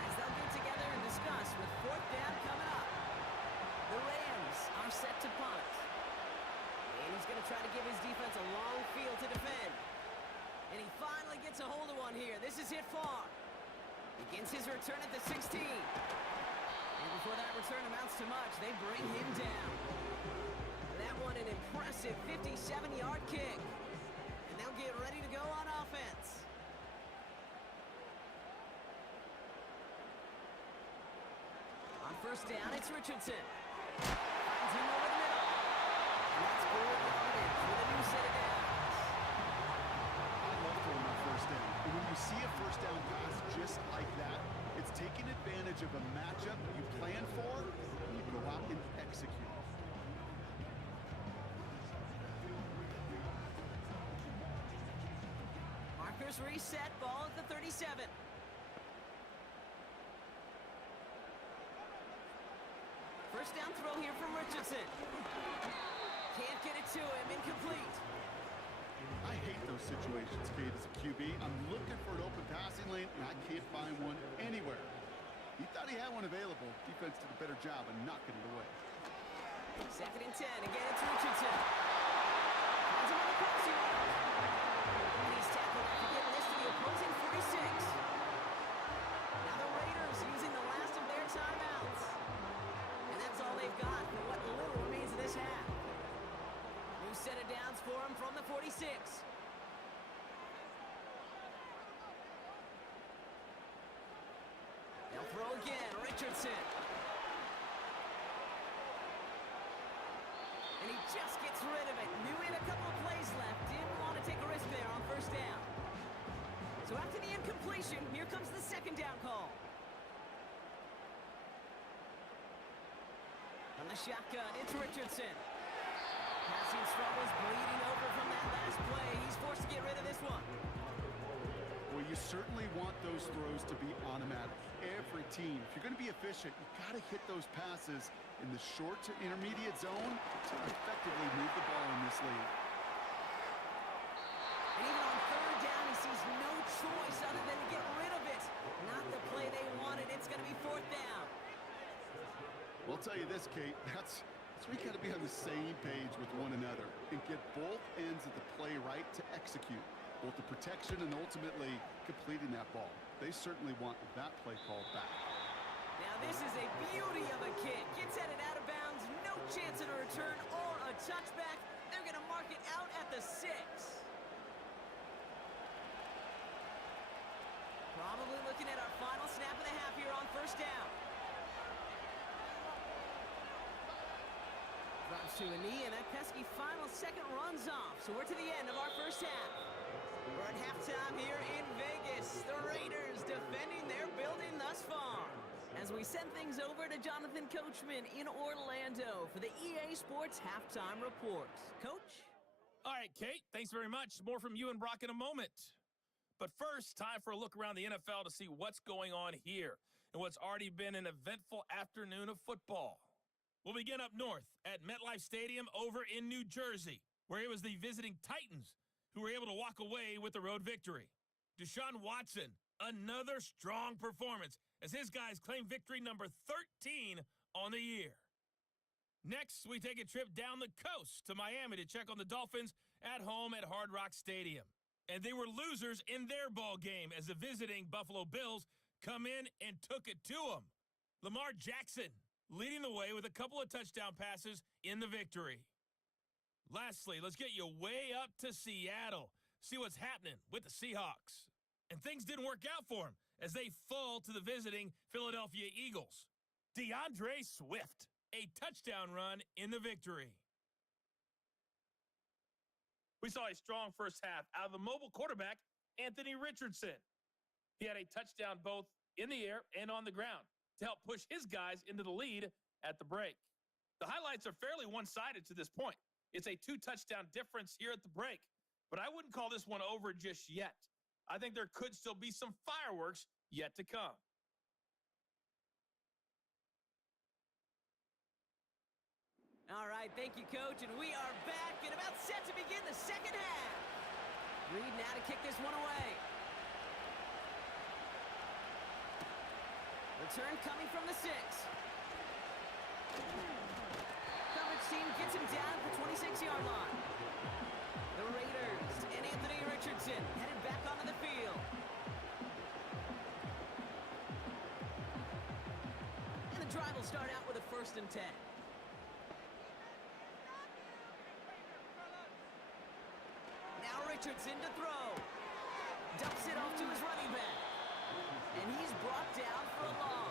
As they'll get together and discuss with 4th down coming up. The Rams are set to punt. And he's going to try to give his defense a long field to defend. And he finally gets a hold of one here. This is hit far. Begins his return at the 16. And before that return amounts to much, they bring him down. That one an impressive 57-yard kick. And they'll get ready to go on offense. On first down, it's Richardson. Finds him over the middle. And that's good yardage with a new set of downs. I love throwing that first down. And when you you see a first down pass just like that, it's taking advantage of a matchup you plan for, and you go out and execute. Markers reset, ball at the 37. First down throw here from Richardson. Can't get it to him, incomplete. I hate those situations, Kate, as a QB. I'm looking for an open passing lane, and I can't find one anywhere. He thought he had one available. Defense did a better job of knocking it away. 2nd and 10, again it's Richardson. Finds him on the crossing route. And he's tackled after getting this to the opposing 46. Now the Raiders using the last of their timeouts. And that's all they've got for what little remains of this half. New set of downs for him from the 46. They'll throw again, Richardson. And he just gets rid of it. Knew he had a couple of plays left. Didn't want to take a risk there on first down. So after the incompletion, here comes the 2nd down call. On the shotgun, it's Richardson. Passing struggles, bleeding over from that last play. He's forced to get rid of this one. Well, you certainly want those throws to be automatic. Every team, if you're going to be efficient, you've got to hit those passes in the short to intermediate zone to effectively move the ball in this league. And even on 3rd down, he sees no choice other than to get rid of it. Not the play they wanted. It's going to be 4th down. Well, I'll tell you this, Kate, that's we got to be on the same page with one another and get both ends of the play right to execute, both the protection and ultimately completing that ball. They certainly want that play called back. Now this is a beauty of a kick. Gets headed out of bounds, no chance at a return or a touchback. They're going to mark it out at the 6. Probably looking at our final snap of the half here on first down. Drops to a knee, and that pesky final second runs off. So we're to the end of our first half. We're at halftime here in Vegas. The Raiders defending their building thus far. As we send things over to Jonathan Coachman in Orlando for the EA Sports Halftime Report. Coach? All right, Kate, thanks very much. More from you and Brock in a moment. But first, time for a look around the NFL to see what's going on here and what's already been an eventful afternoon of football. We'll begin up north at MetLife Stadium over in New Jersey, where it was the visiting Titans who were able to walk away with the road victory. Deshaun Watson, another strong performance as his guys claim victory number 13 on the year. Next, we take a trip down the coast to Miami to check on the Dolphins at home at Hard Rock Stadium. And they were losers in their ball game as the visiting Buffalo Bills come in and took it to them. Lamar Jackson leading the way with a couple of touchdown passes in the victory. Lastly, let's get you way up to Seattle. See what's happening with the Seahawks. And things didn't work out for them as they fall to the visiting Philadelphia Eagles. DeAndre Swift, a touchdown run in the victory. We saw a strong first half out of the mobile quarterback, Anthony Richardson. He had a touchdown both in the air and on the ground to help push his guys into the lead at the break. The highlights are fairly one-sided to this point. It's a 2-touchdown difference here at the break, but I wouldn't call this one over just yet. I think there could still be some fireworks yet to come. All right, thank you, Coach, and we are back and about set to begin the second half. Reed now to kick this one away. Return coming from the 6. Coverage team gets him down at the 26-yard line. The Raiders and Anthony Richardson headed back onto the field. And the drive will start out with a 1st and 10. Now Richardson to throw. Dumps it off to his running back. And he's brought down for a loss.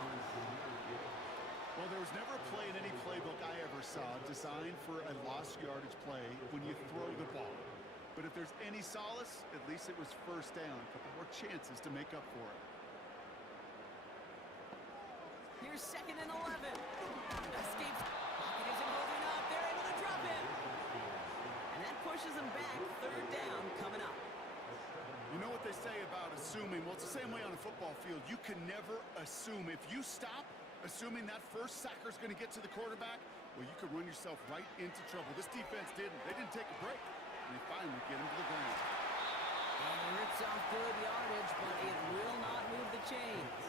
Well, there was never a play in any playbook I ever saw designed for a lost yardage play when you throw the ball. But if there's any solace, at least it was first down. A couple more chances to make up for it. Here's 2nd and 11. Escapes. Pocket isn't holding up. They're able to drop him. And that pushes him back. 3rd down coming up. You know what they say about assuming? Well, it's the same way on a football field. You can never assume. If you stop assuming that first sacker's going to get to the quarterback, well, you could run yourself right into trouble. This defense didn't. They didn't take a break. And they finally get him to the ground. And he rips off good yardage, but it will not move the chains.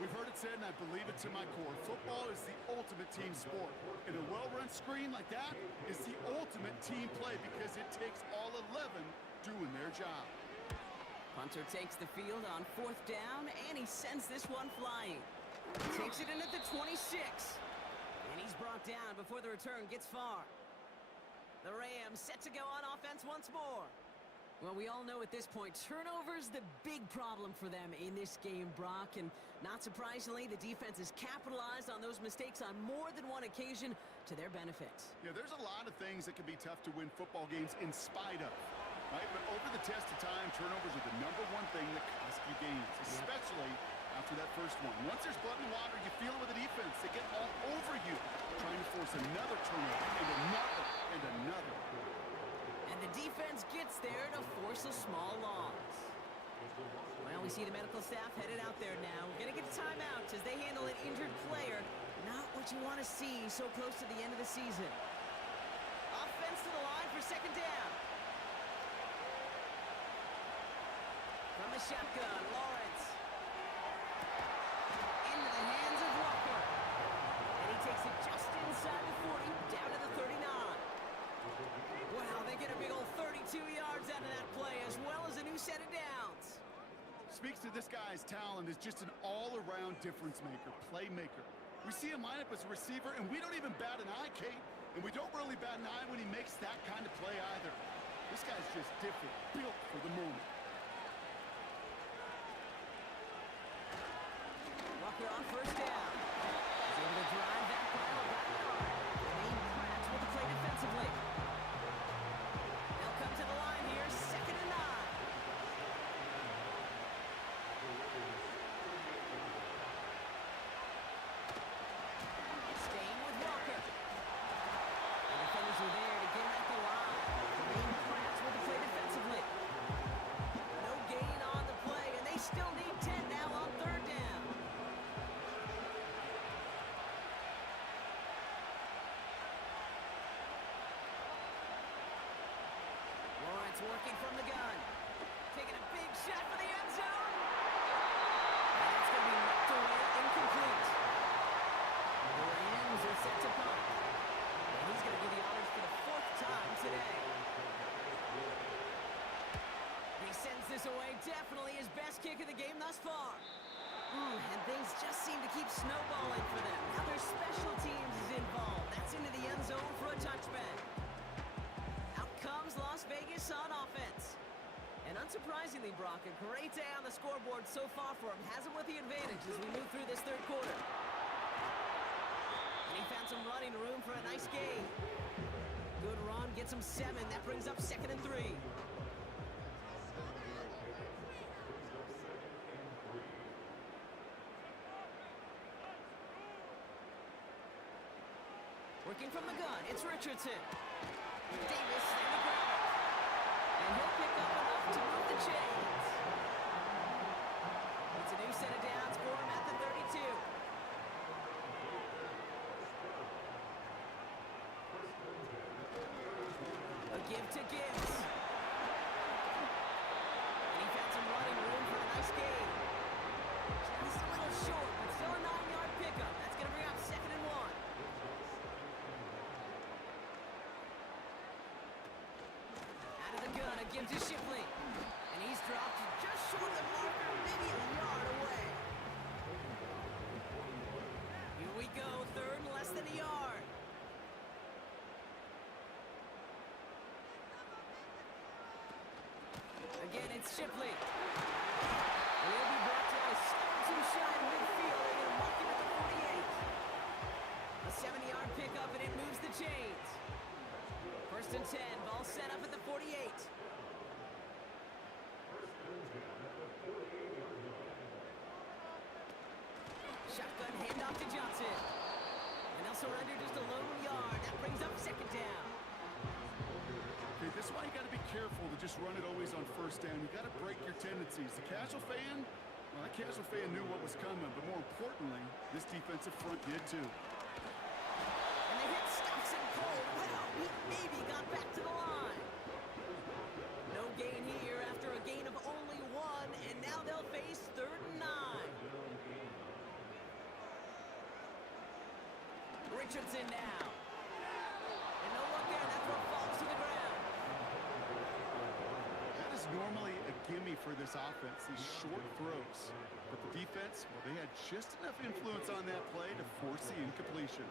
We've heard it said, and I believe it to my core, football is the ultimate team sport. And a well-run screen like that is the ultimate team play because it takes all 11 doing their job. Punter takes the field on 4th down, and he sends this one flying. Takes it in at the 26. And he's brought down before the return gets far. The Rams set to go on offense once more. Well, we all know at this point, turnovers the big problem for them in this game, Brock. And not surprisingly, the defense has capitalized on those mistakes on more than one occasion to their benefit. Yeah, there's a lot of things that can be tough to win football games in spite of. Right? But over the test of time, turnovers are the #1 thing that cost you games, especially after that first one. Once there's blood in the water, you feel it with the defense. They get all over you, trying to force another turnover and another and another. And the defense gets there to force a small loss. Well, we see the medical staff headed out there now. We're going to get a timeout as they handle an injured player. Not what you want to see so close to the end of the season. Offense to the line for 2nd down. From the shotgun, Lawrence. Into the hands of Walker. And he takes it just inside the 40, down to the 39. Wow, they get a big old 32 yards out of that play, as well as a new set of downs. Speaks to this guy's talent as just an all-around difference maker, playmaker. We see him line up as a receiver, and we don't even bat an eye, Kate. And we don't really bat an eye when he makes that kind of play either. This guy's just different, built for the moment. Walker on 1st down. He's able to drive that ball about an yard. Main Pratt with the play defensively. They'll come to the line here, 2nd and 9. Staying with Walker. The defenders are there to get him at the line. Main Pratt with the play defensively. No gain on the play, and they still need 10 now on 3rd down. Lawrence working from the gun. Taking a big shot for the end zone. And that's going to be knocked away, incomplete. The Rams are set to punt. And he's going to do the honors for the 4th time today. He sends this away, definitely his best kick of the game thus far. And things just seem to keep snowballing for them. Now their special teams is involved. That's into the end zone for a touchback. Out comes Las Vegas on offense. And unsurprisingly, Brock, a great day on the scoreboard so far for him. Has him with the advantage as we move through this 3rd quarter. And he found some running room for a nice gain. Good run, gets him 7. That brings up 2nd and 3. Working from the gun, it's Richardson. Davis there to grab it. And he'll pick up enough to move the chains. It's a new set of downs for him at the 32. A give to Gibbs. And he found some running room for a nice gain. Just a little short, but still a 9-yard pickup. That's going to bring up 2nd and 1. Gives to Shipley. And he's dropped just short of the marker, maybe a yard away. Here we go, 3rd and less than a yard. Again, it's Shipley. He'll be brought down a step too shy of midfield. They're going to mark him at the 48. A 70-yard pickup, and it moves the chains. First and 10, ball set up at the 48. Shotgun handoff to Johnson. And they'll surrender just a lone yard. That brings up second down. Okay, this is why you got to be careful to just run it always on first down. You got to break your tendencies. The casual fan, well, that casual fan knew what was coming, but more importantly, this defensive front did too. And they hit Stockton cold. Wow, he maybe got back to the line. No gain here after a gain of only one, and now they'll face 3rd and 9. Richardson now. And no look there. That throw falls to the ground. That is normally a gimme for this offense, these short throws. But the defense, well, they had just enough influence on that play to force the incompletion.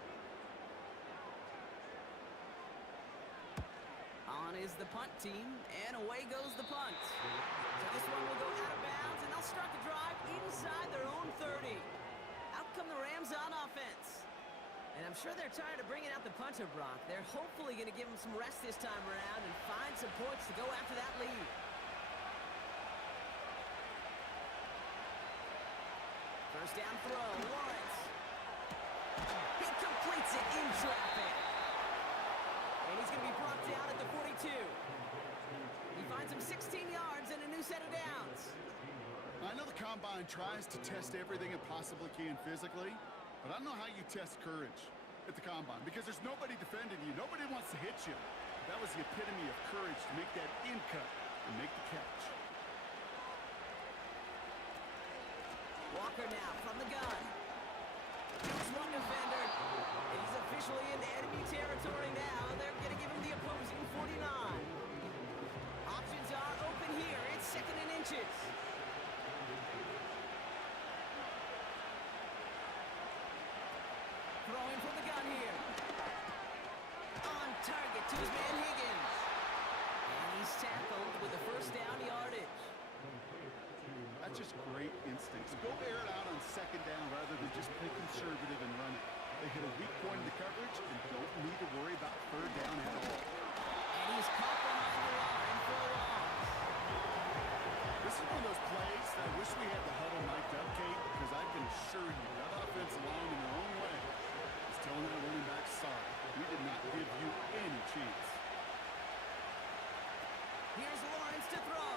On is the punt team, and away goes the punt. So this one will go out of bounds, and they'll start the drive inside their own 30. Out come the Rams on offense. And I'm sure they're tired of bringing out the punter, Brock. They're hopefully going to give him some rest this time around and find some points to go after that lead. First down throw, Lawrence. He completes it in traffic. And he's going to be brought down at the 42. He finds him 16 yards and a new set of downs. I know the Combine tries to test everything it possibly can physically, but I don't know how you test courage at the Combine because there's nobody defending you. Nobody wants to hit you. That was the epitome of courage to make that in cut and make the catch. Walker now from the gun. Here's one defender. And he's officially into enemy territory now. They're going to give him the opposing 49. Options are open here. It's 2nd and inches. Throwing from the gun here. On target to his man Higgins. And he's tackled with the first down yardage. That's just great instincts. Go air it out on 2nd down rather than just play conservative and run it. They hit a weak point in the coverage and don't need to worry about 3rd down at all. And he's caught behind the line for a loss. This is one of those plays that I wish we had the huddle mic'd up, Kate, because I can assure you that offensive line in their own way is telling their running back, sorry, we did not give you any chance. Here's Lawrence to throw.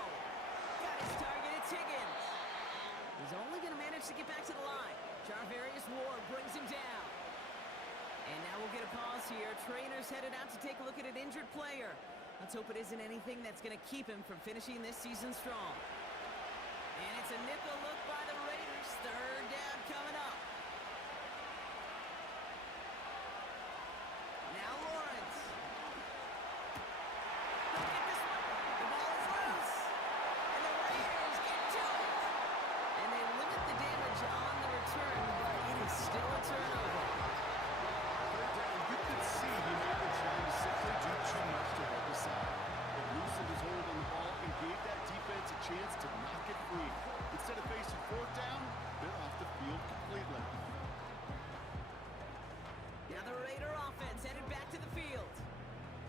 Got his target, it's Higgins. He's only going to manage to get back to the line. Jarvarius Ward brings him down. And now we'll get a pause here. Trainers headed out to take a look at an injured player. Let's hope it isn't anything that's going to keep him from finishing this season strong. And it's a nickel look by the Raiders. 3rd down coming up. Now Lawrence. Look at this one. The ball is loose. And the Raiders get to it. And they limit the damage on the return, but it is still a turnover. 3rd down, you could see he may be trying to simply do too much to help us out. It loosened his hold on the ball and gave that defense a chance to knock it free. Instead of facing 4th down, they're off the field completely. Now the Raider offense headed back to the field.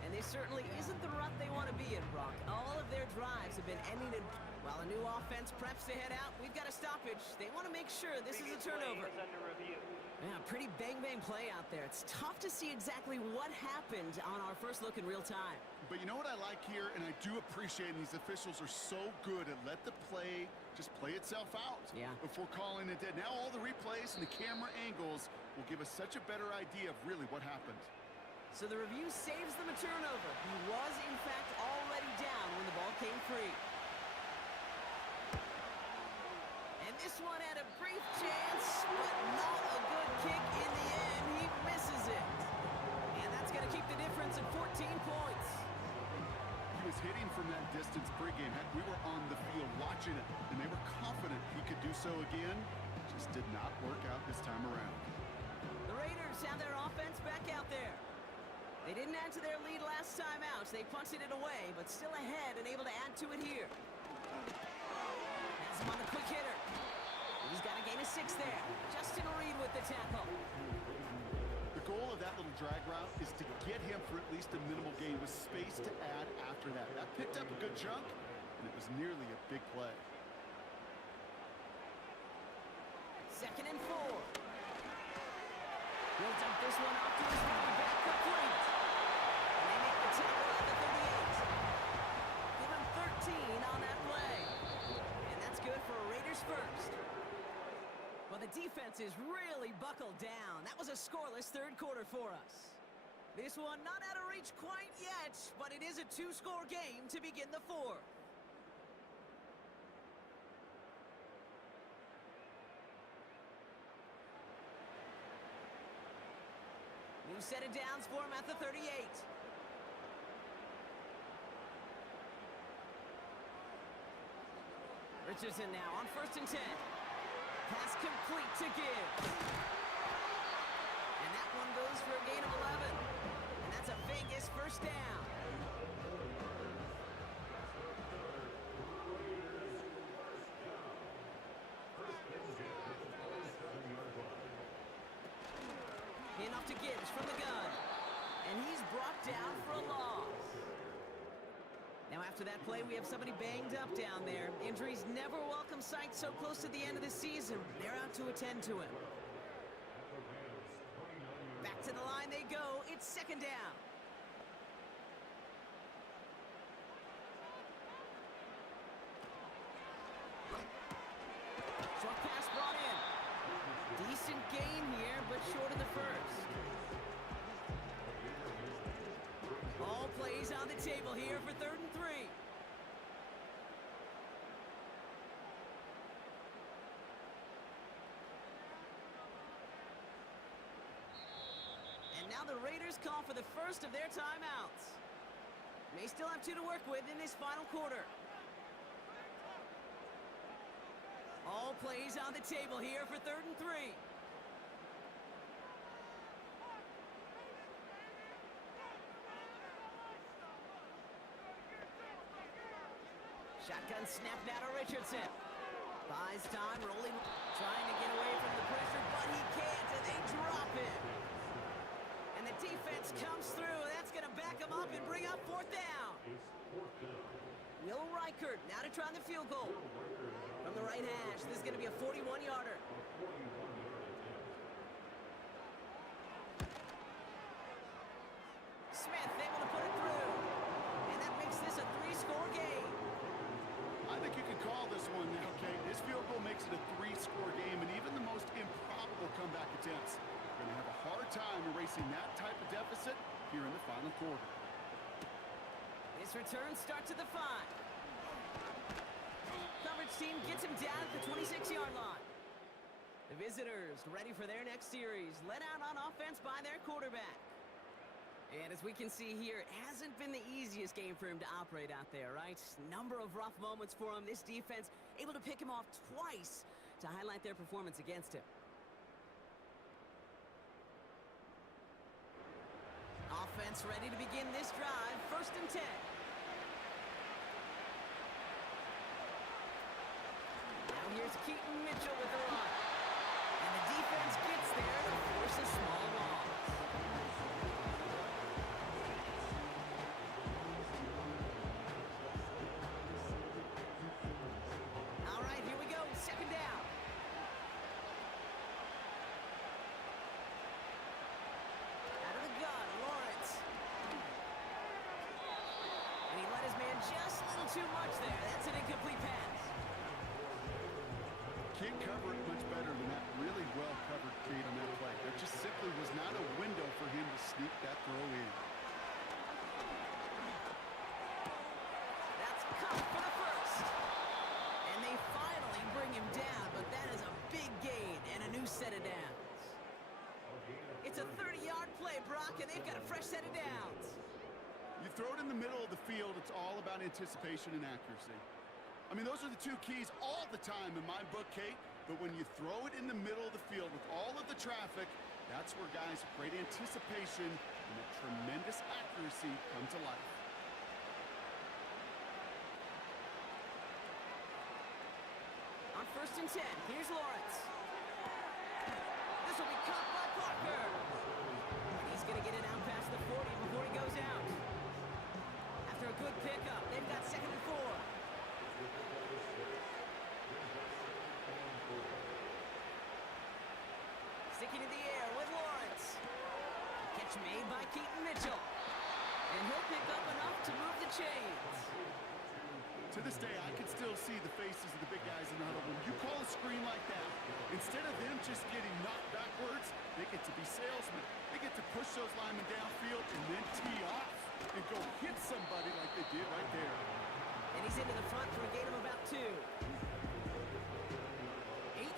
And this certainly isn't the rut they want to be in, Brock. All of their drives have been ending in... While a new offense preps to head out, we've got a stoppage. They want to make sure this is a turnover. Yeah, pretty bang-bang play out there. It's tough to see exactly what happened on our first look in real time. But you know what I like here, and I do appreciate, and these officials are so good at let the play just play itself out before calling it dead. Now all the replays and the camera angles will give us such a better idea of really what happened. So the review saves them a turnover. He was, in fact, already down when the ball came free. And this one had a brief chance, but not a good kick in the end. He misses it. And that's going to keep the difference at 14 points. He was hitting from that distance pregame. Heck, we were on the field watching it, and they were confident he could do so again. Just did not work out this time around. The Raiders have their offense back out there. They didn't add to their lead last time out. They punted it away, but still ahead and able to add to it here. Has him on the quick hitter. He's got a gain of 6 there. Justin Reed with the tackle. The goal of that little drag route is to get him for at least a minimal gain with space to add after that. That picked up a good chunk, and it was nearly a big play. 2nd and 4. He'll dump this one off to his running back, complete. And they make the tackle at the 38. Give him 13 on that play. And that's good for a Raiders first. Well, the defense is really buckled down. That was a scoreless third quarter for us. This one not out of reach quite yet, but it is a 2-score game to begin the 4th. New set of downs for him at the 38. Richardson now on 1st and 10. Pass complete to Gibbs. And that one goes for a gain of 11. And that's a Vegas first down. Enough to Gibbs from the gun. And he's brought down for a loss. Now after that play, we have somebody banged up down there. Injuries never a welcome sight so close to the end of the season. They're out to attend to him. Back to the line they go. It's 2nd down. Short pass brought in. Decent gain here, but short of the first. All plays on the table here for 3rd and 3. And now the Raiders call for the first of their timeouts. They still have 2 to work with in this final quarter. All plays on the table here for 3rd and 3. Shotgun snap now to Richardson. Buys time, rolling, trying to get away from the pressure, but he can't, and they drop him. And the defense comes through. That's going to back him up and bring up 4th down. Will Reichert now to try the field goal. From the right hash, this is going to be a 41-yarder. Smith able to put it through. And that makes this a 3-score game. I think you can call this one now, Kate. This field goal makes it a 3-score game, and even the most improbable comeback attempts are going to have a hard time erasing that type of deficit here in the final quarter. This return starts at the 5. Coverage team gets him down at the 26-yard line. The visitors ready for their next series, led out on offense by their quarterback. And as we can see here, it hasn't been the easiest game for him to operate out there, right? Number of rough moments for him. This defense able to pick him off twice to highlight their performance against him. Offense ready to begin this drive. 1st and 10. Now here's Keaton Mitchell with the run. And the defense gets there to force a small loss. All right, here we go. 2nd down. Out of the gun, Lawrence. And he let his man just a little too much there. That's an incomplete pass. Can't cover it much better than that really well-covered Kate on that play. There just simply was not a window for him to sneak that throw in. That's caught for the first. And they finally bring him down, but that is a big gain and a new set of downs. It's a 30-yard play, Brock, and they've got a fresh set of downs. You throw it in the middle of the field, it's all about anticipation and accuracy. I mean, those are the 2 keys all the time in my book, Kate. But when you throw it in the middle of the field with all of the traffic, that's where guys with great anticipation and a tremendous accuracy come to life. On 1st and 10, here's Lawrence. This will be caught by Parker. going to get it out past the 40 before he goes out. After a good pickup, they've got 2nd and 4. Sticking in the air with Lawrence. Catch made by Keaton Mitchell. And he'll pick up enough to move the chains. To this day, I can still see the faces of the big guys in the huddle. When you call a screen like that, instead of them just getting knocked backwards, they get to be salesmen. They get to push those linemen downfield and then tee off and go hit somebody like they did right there. And he's into the front for a gain of about 2. 8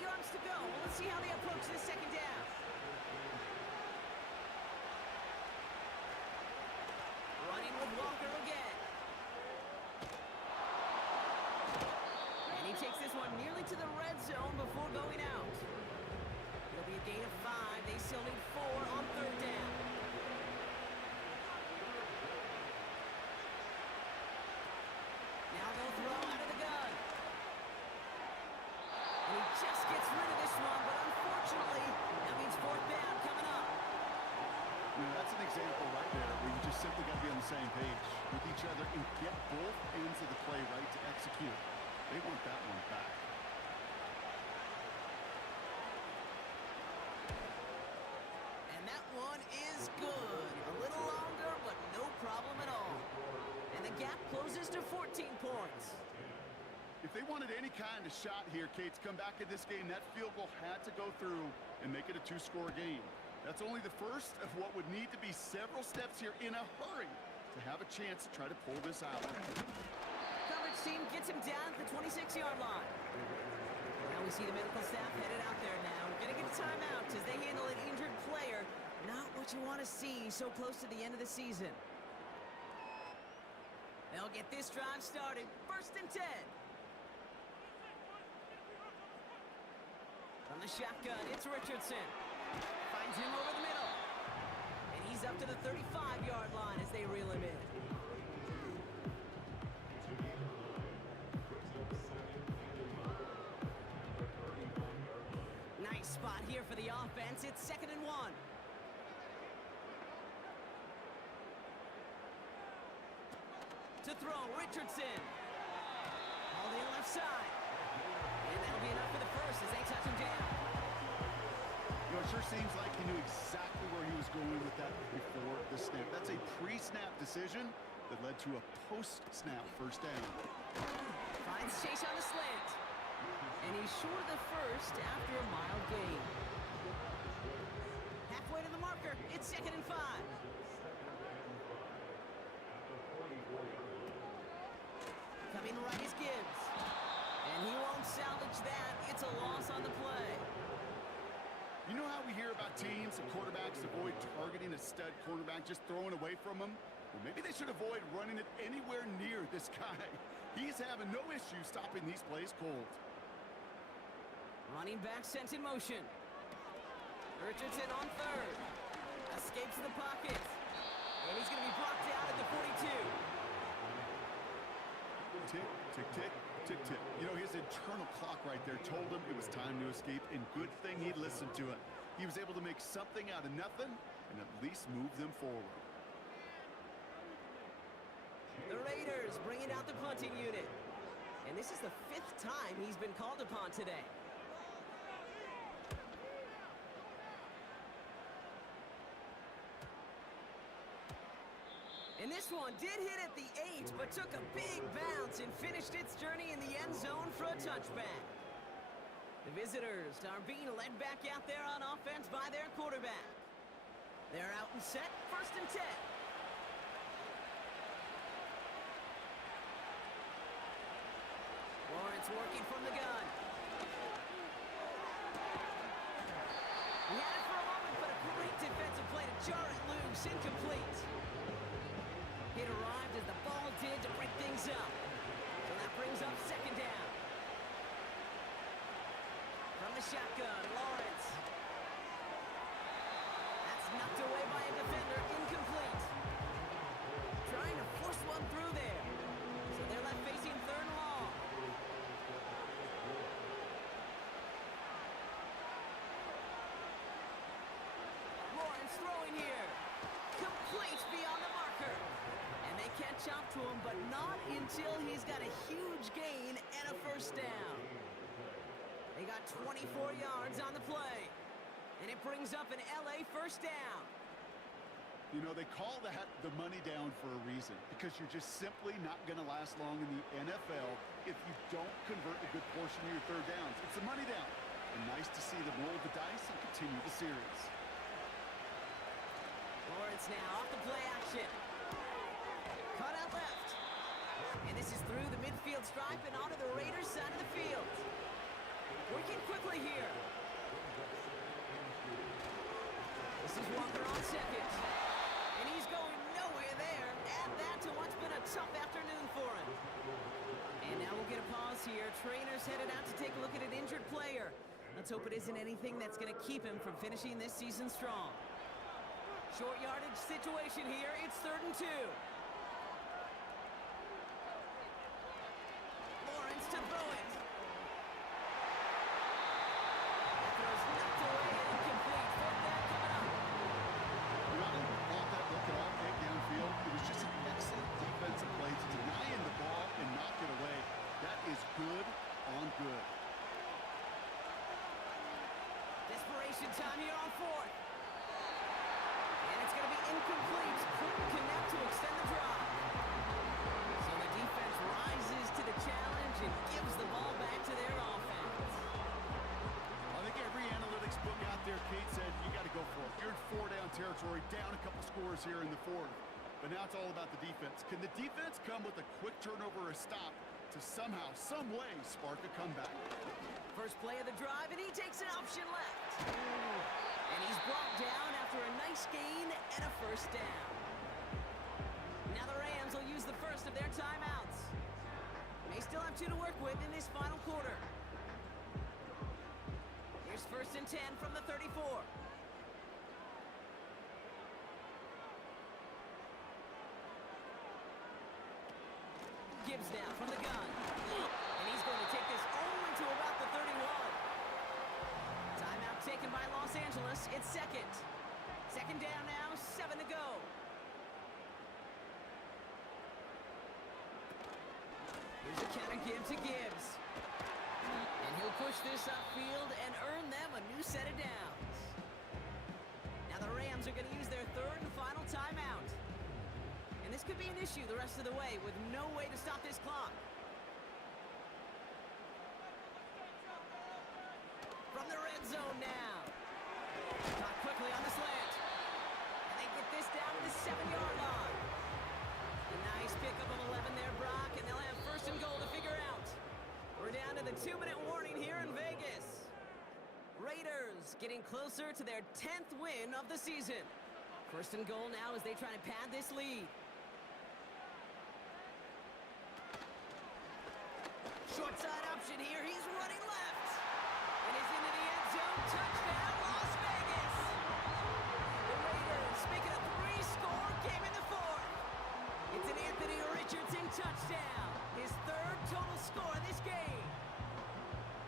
yards to go. Well, let's see how they approach this 2nd down. Running with Walker again. And he takes this one nearly to the red zone before going out. It'll be a gain of 5. They still need 4 on 3rd down. Now they'll throw out of the gun. And he just gets rid of this one, but unfortunately, that means 4th down coming up. That's an example right there where you just simply got to be on the same page with each other and get both ends of the play right to execute. They want that one back. And that one is good. A little longer, but no problem at all. And the gap closes to 14 points. If they wanted any kind of shot here, Kate, to come back in this game, that field goal had to go through and make it a 2-score game. That's only the first of what would need to be several steps here in a hurry to have a chance to try to pull this out. Coverage team gets him down at the 26-yard line. Now we see the medical staff headed out there now. We're going to get a timeout as they handle an injured player. Not what you want to see so close to the end of the season. They'll get this drive started. 1st and 10. From the shotgun, it's Richardson. Finds him over the middle. And he's up to the 35-yard line as they reel him in. Nice spot here for the offense. It's 2nd and 1. To throw, Richardson. All the left side. And that'll be enough for the first as they touch him down. You know, it sure seems like he knew exactly where he was going with that before the snap. That's a pre-snap decision that led to a post-snap 1st down. Finds Chase on the slant. And he's short of the first after a mild gain. Halfway to the marker, it's 2nd and 5. Coming right is Gibbs. And he won't salvage that. It's a loss on the play. You know how we hear about teams and quarterbacks avoid targeting a stud cornerback, just throwing away from him? Well, maybe they should avoid running it anywhere near this guy. He's having no issue stopping these plays cold. Running back sent in motion. Richardson on 3rd. Escapes the pocket. And he's going to be brought down at the 42. Tick, tick, tick, tick, tick. You know, his internal clock right there told him it was time to escape, and good thing he listened to it. He was able to make something out of nothing and at least move them forward. The Raiders bringing out the punting unit. And this is the 5th time he's been called upon today. And this one did hit at the 8, but took a big bounce and finished its journey in the end zone for a touchback. The visitors are being led back out there on offense by their quarterback. They're out and set, 1st and 10. Lawrence working from the gun. He had it for a moment, but a great defensive play to jar it loose, incomplete. It arrived as the ball did to break things up. So that brings up 2nd down. From the shotgun, Lawrence. That's knocked away by a defender, incomplete. Trying to force one through there. So they're left facing 3rd and long. Lawrence throwing here. chop to him, but not until he's got a huge gain and a first down. They got 24 yards on the play, and it brings up an LA first down. You know, they call that the money down for a reason, because you're just simply not going to last long in the NFL if you don't convert a good portion of your third downs. It's the money down. And nice to see them roll the dice and continue the series. Lawrence now off the play action. Cut out left. And this is through the midfield stripe and onto the Raiders side of the field. Working quickly here. This is Walker on second. And he's going nowhere there. Add that to what's been a tough afternoon for him. And now we'll get a pause here. Trainer's headed out to take a look at an injured player. Let's hope it isn't anything that's going to keep him from finishing this season strong. Short yardage situation here. It's 3rd and 2. Lawrence to throw it. That throw's knocked away and incomplete. 4th down coming up. Really brought that look at all big downfield. It was just an excellent defensive play to deny him the ball and knock it away. That is good on good. Desperation time here on 4th. And it's going to be incomplete. Couldn't connect to extend the drive. So the defense rises to the challenge and gives the ball back to their offense. I think every analytics book out there, Kate, said you got to go for it. You're in 4-down territory, down a couple scores here in the 4th. But now it's all about the defense. Can the defense come with a quick turnover or a stop to somehow, some way, spark a comeback? First play of the drive, and he takes an option left. And he's brought down after a nice gain and a first down. Now the Rams will use the first of their timeouts. They still have 2 to work with in this final quarter. Here's 1st and 10 from the 34. Gibbs now from the gun. And he's going to take this only to about the 31. Timeout taken by Los Angeles. It's 2nd. 2nd down now, 7 to go. Here's a counter give to Gibbs. And he'll push this upfield and earn them a new set of downs. Now the Rams are going to use their 3rd and final timeout. And this could be an issue the rest of the way with no way to stop this clock. From the red zone now. Caught quickly on the slant. And they get this down to the 7-yard line. A nice pickup of 11 there, Brock, and they'll have 1st and goal to figure out. We're down to the 2-minute warning here in Vegas. Raiders getting closer to their 10th win of the season. 1st and goal now as they try to pad this lead. Short side option here. He's running left. And he's into the end zone. Touchdown, Las Vegas. The Raiders making a 3-score game in the 4th. It's an Anthony Richardson touchdown. His 3rd total score in this game.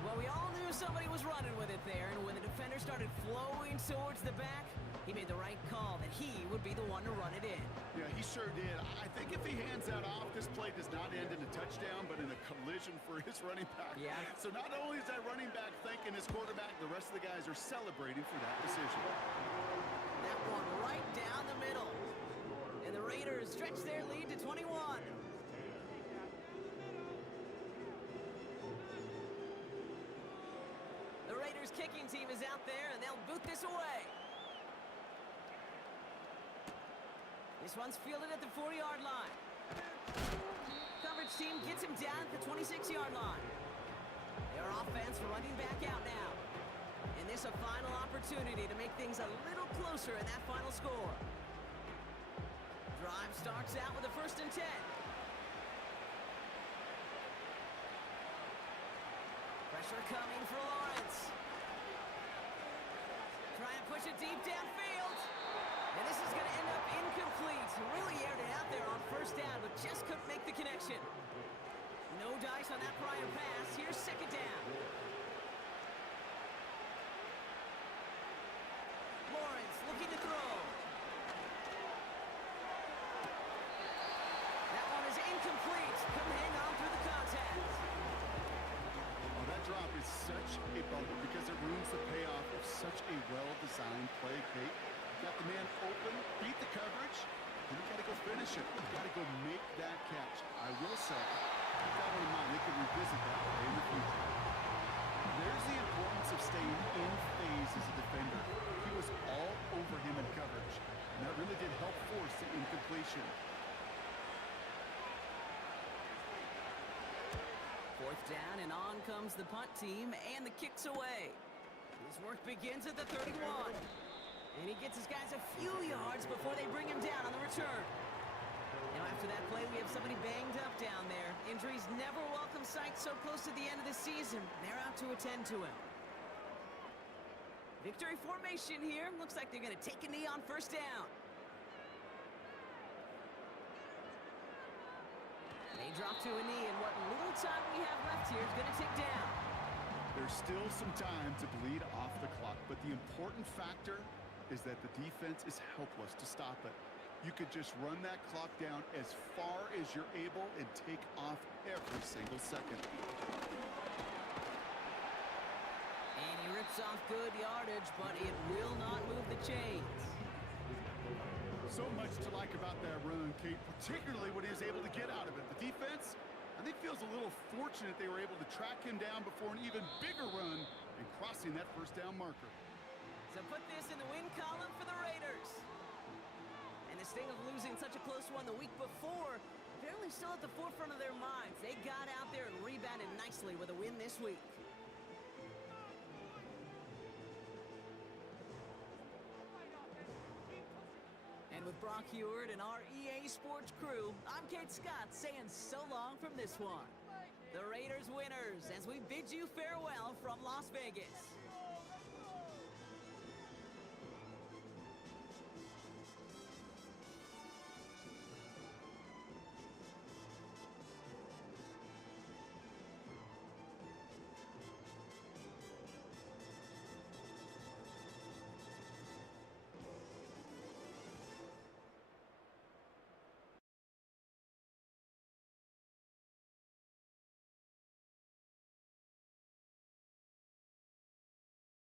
Well, we all knew somebody was running with it there, and when the defender started flowing towards the back, he made the right call that he would be the one to run it in. Yeah, he sure did. I think if he hands that off, this play does not end in a touchdown, but in a collision for his running back. Yeah. So not only is that running back thanking his quarterback, the rest of the guys are celebrating for that decision. That one right down the middle. And the Raiders stretch their lead to 21. The Raiders kicking team is out there, and they'll boot this away. This one's fielded at the 40-yard line. Coverage team gets him down at the 26-yard line. Their offense running back out now. And this a final opportunity to make things a little closer in that final score. Drive starts out with a 1st and 10. Pressure coming for Lawrence. Try and push it deep downfield. And this is going to end up incomplete. Really aired it out there on 1st down, but just couldn't make the connection. No dice on that prior pass. Here's 2nd down. Lawrence looking to throw. That Sign play, Kate. Got the man open, beat the coverage, then you got to go finish it. You got to go make that catch. I will say, keep that one in mind. They can revisit that play in the future. There's the importance of staying in phase as a defender. He was all over him in coverage, and that really did help force the incompletion. Fourth down, and on comes the punt team, and the kick's away. His work begins at the 31. And he gets his guys a few yards before they bring him down on the return. Now after that play, we have somebody banged up down there. Injuries never welcome sight so close to the end of the season. They're out to attend to him. Victory formation here. Looks like they're going to take a knee on first down. They drop to a knee, and what little time we have left here is going to tick down. There's still some time to bleed off the clock, but the important factor is that the defense is helpless to stop it. You could just run that clock down as far as you're able and take off every single second. And he rips off good yardage, but it will not move the chains. So much to like about that run, Kate, particularly what he was able to get out of it. The defense, I think, feels a little fortunate they were able to track him down before an even bigger run and crossing that first down marker. So put this in the win column for the Raiders. And the sting of losing such a close one the week before, apparently still at the forefront of their minds. They got out there and rebounded nicely with a win this week. And with Brock Heward and our EA Sports crew, I'm Kate Scott saying so long from this one. The Raiders winners as we bid you farewell from Las Vegas.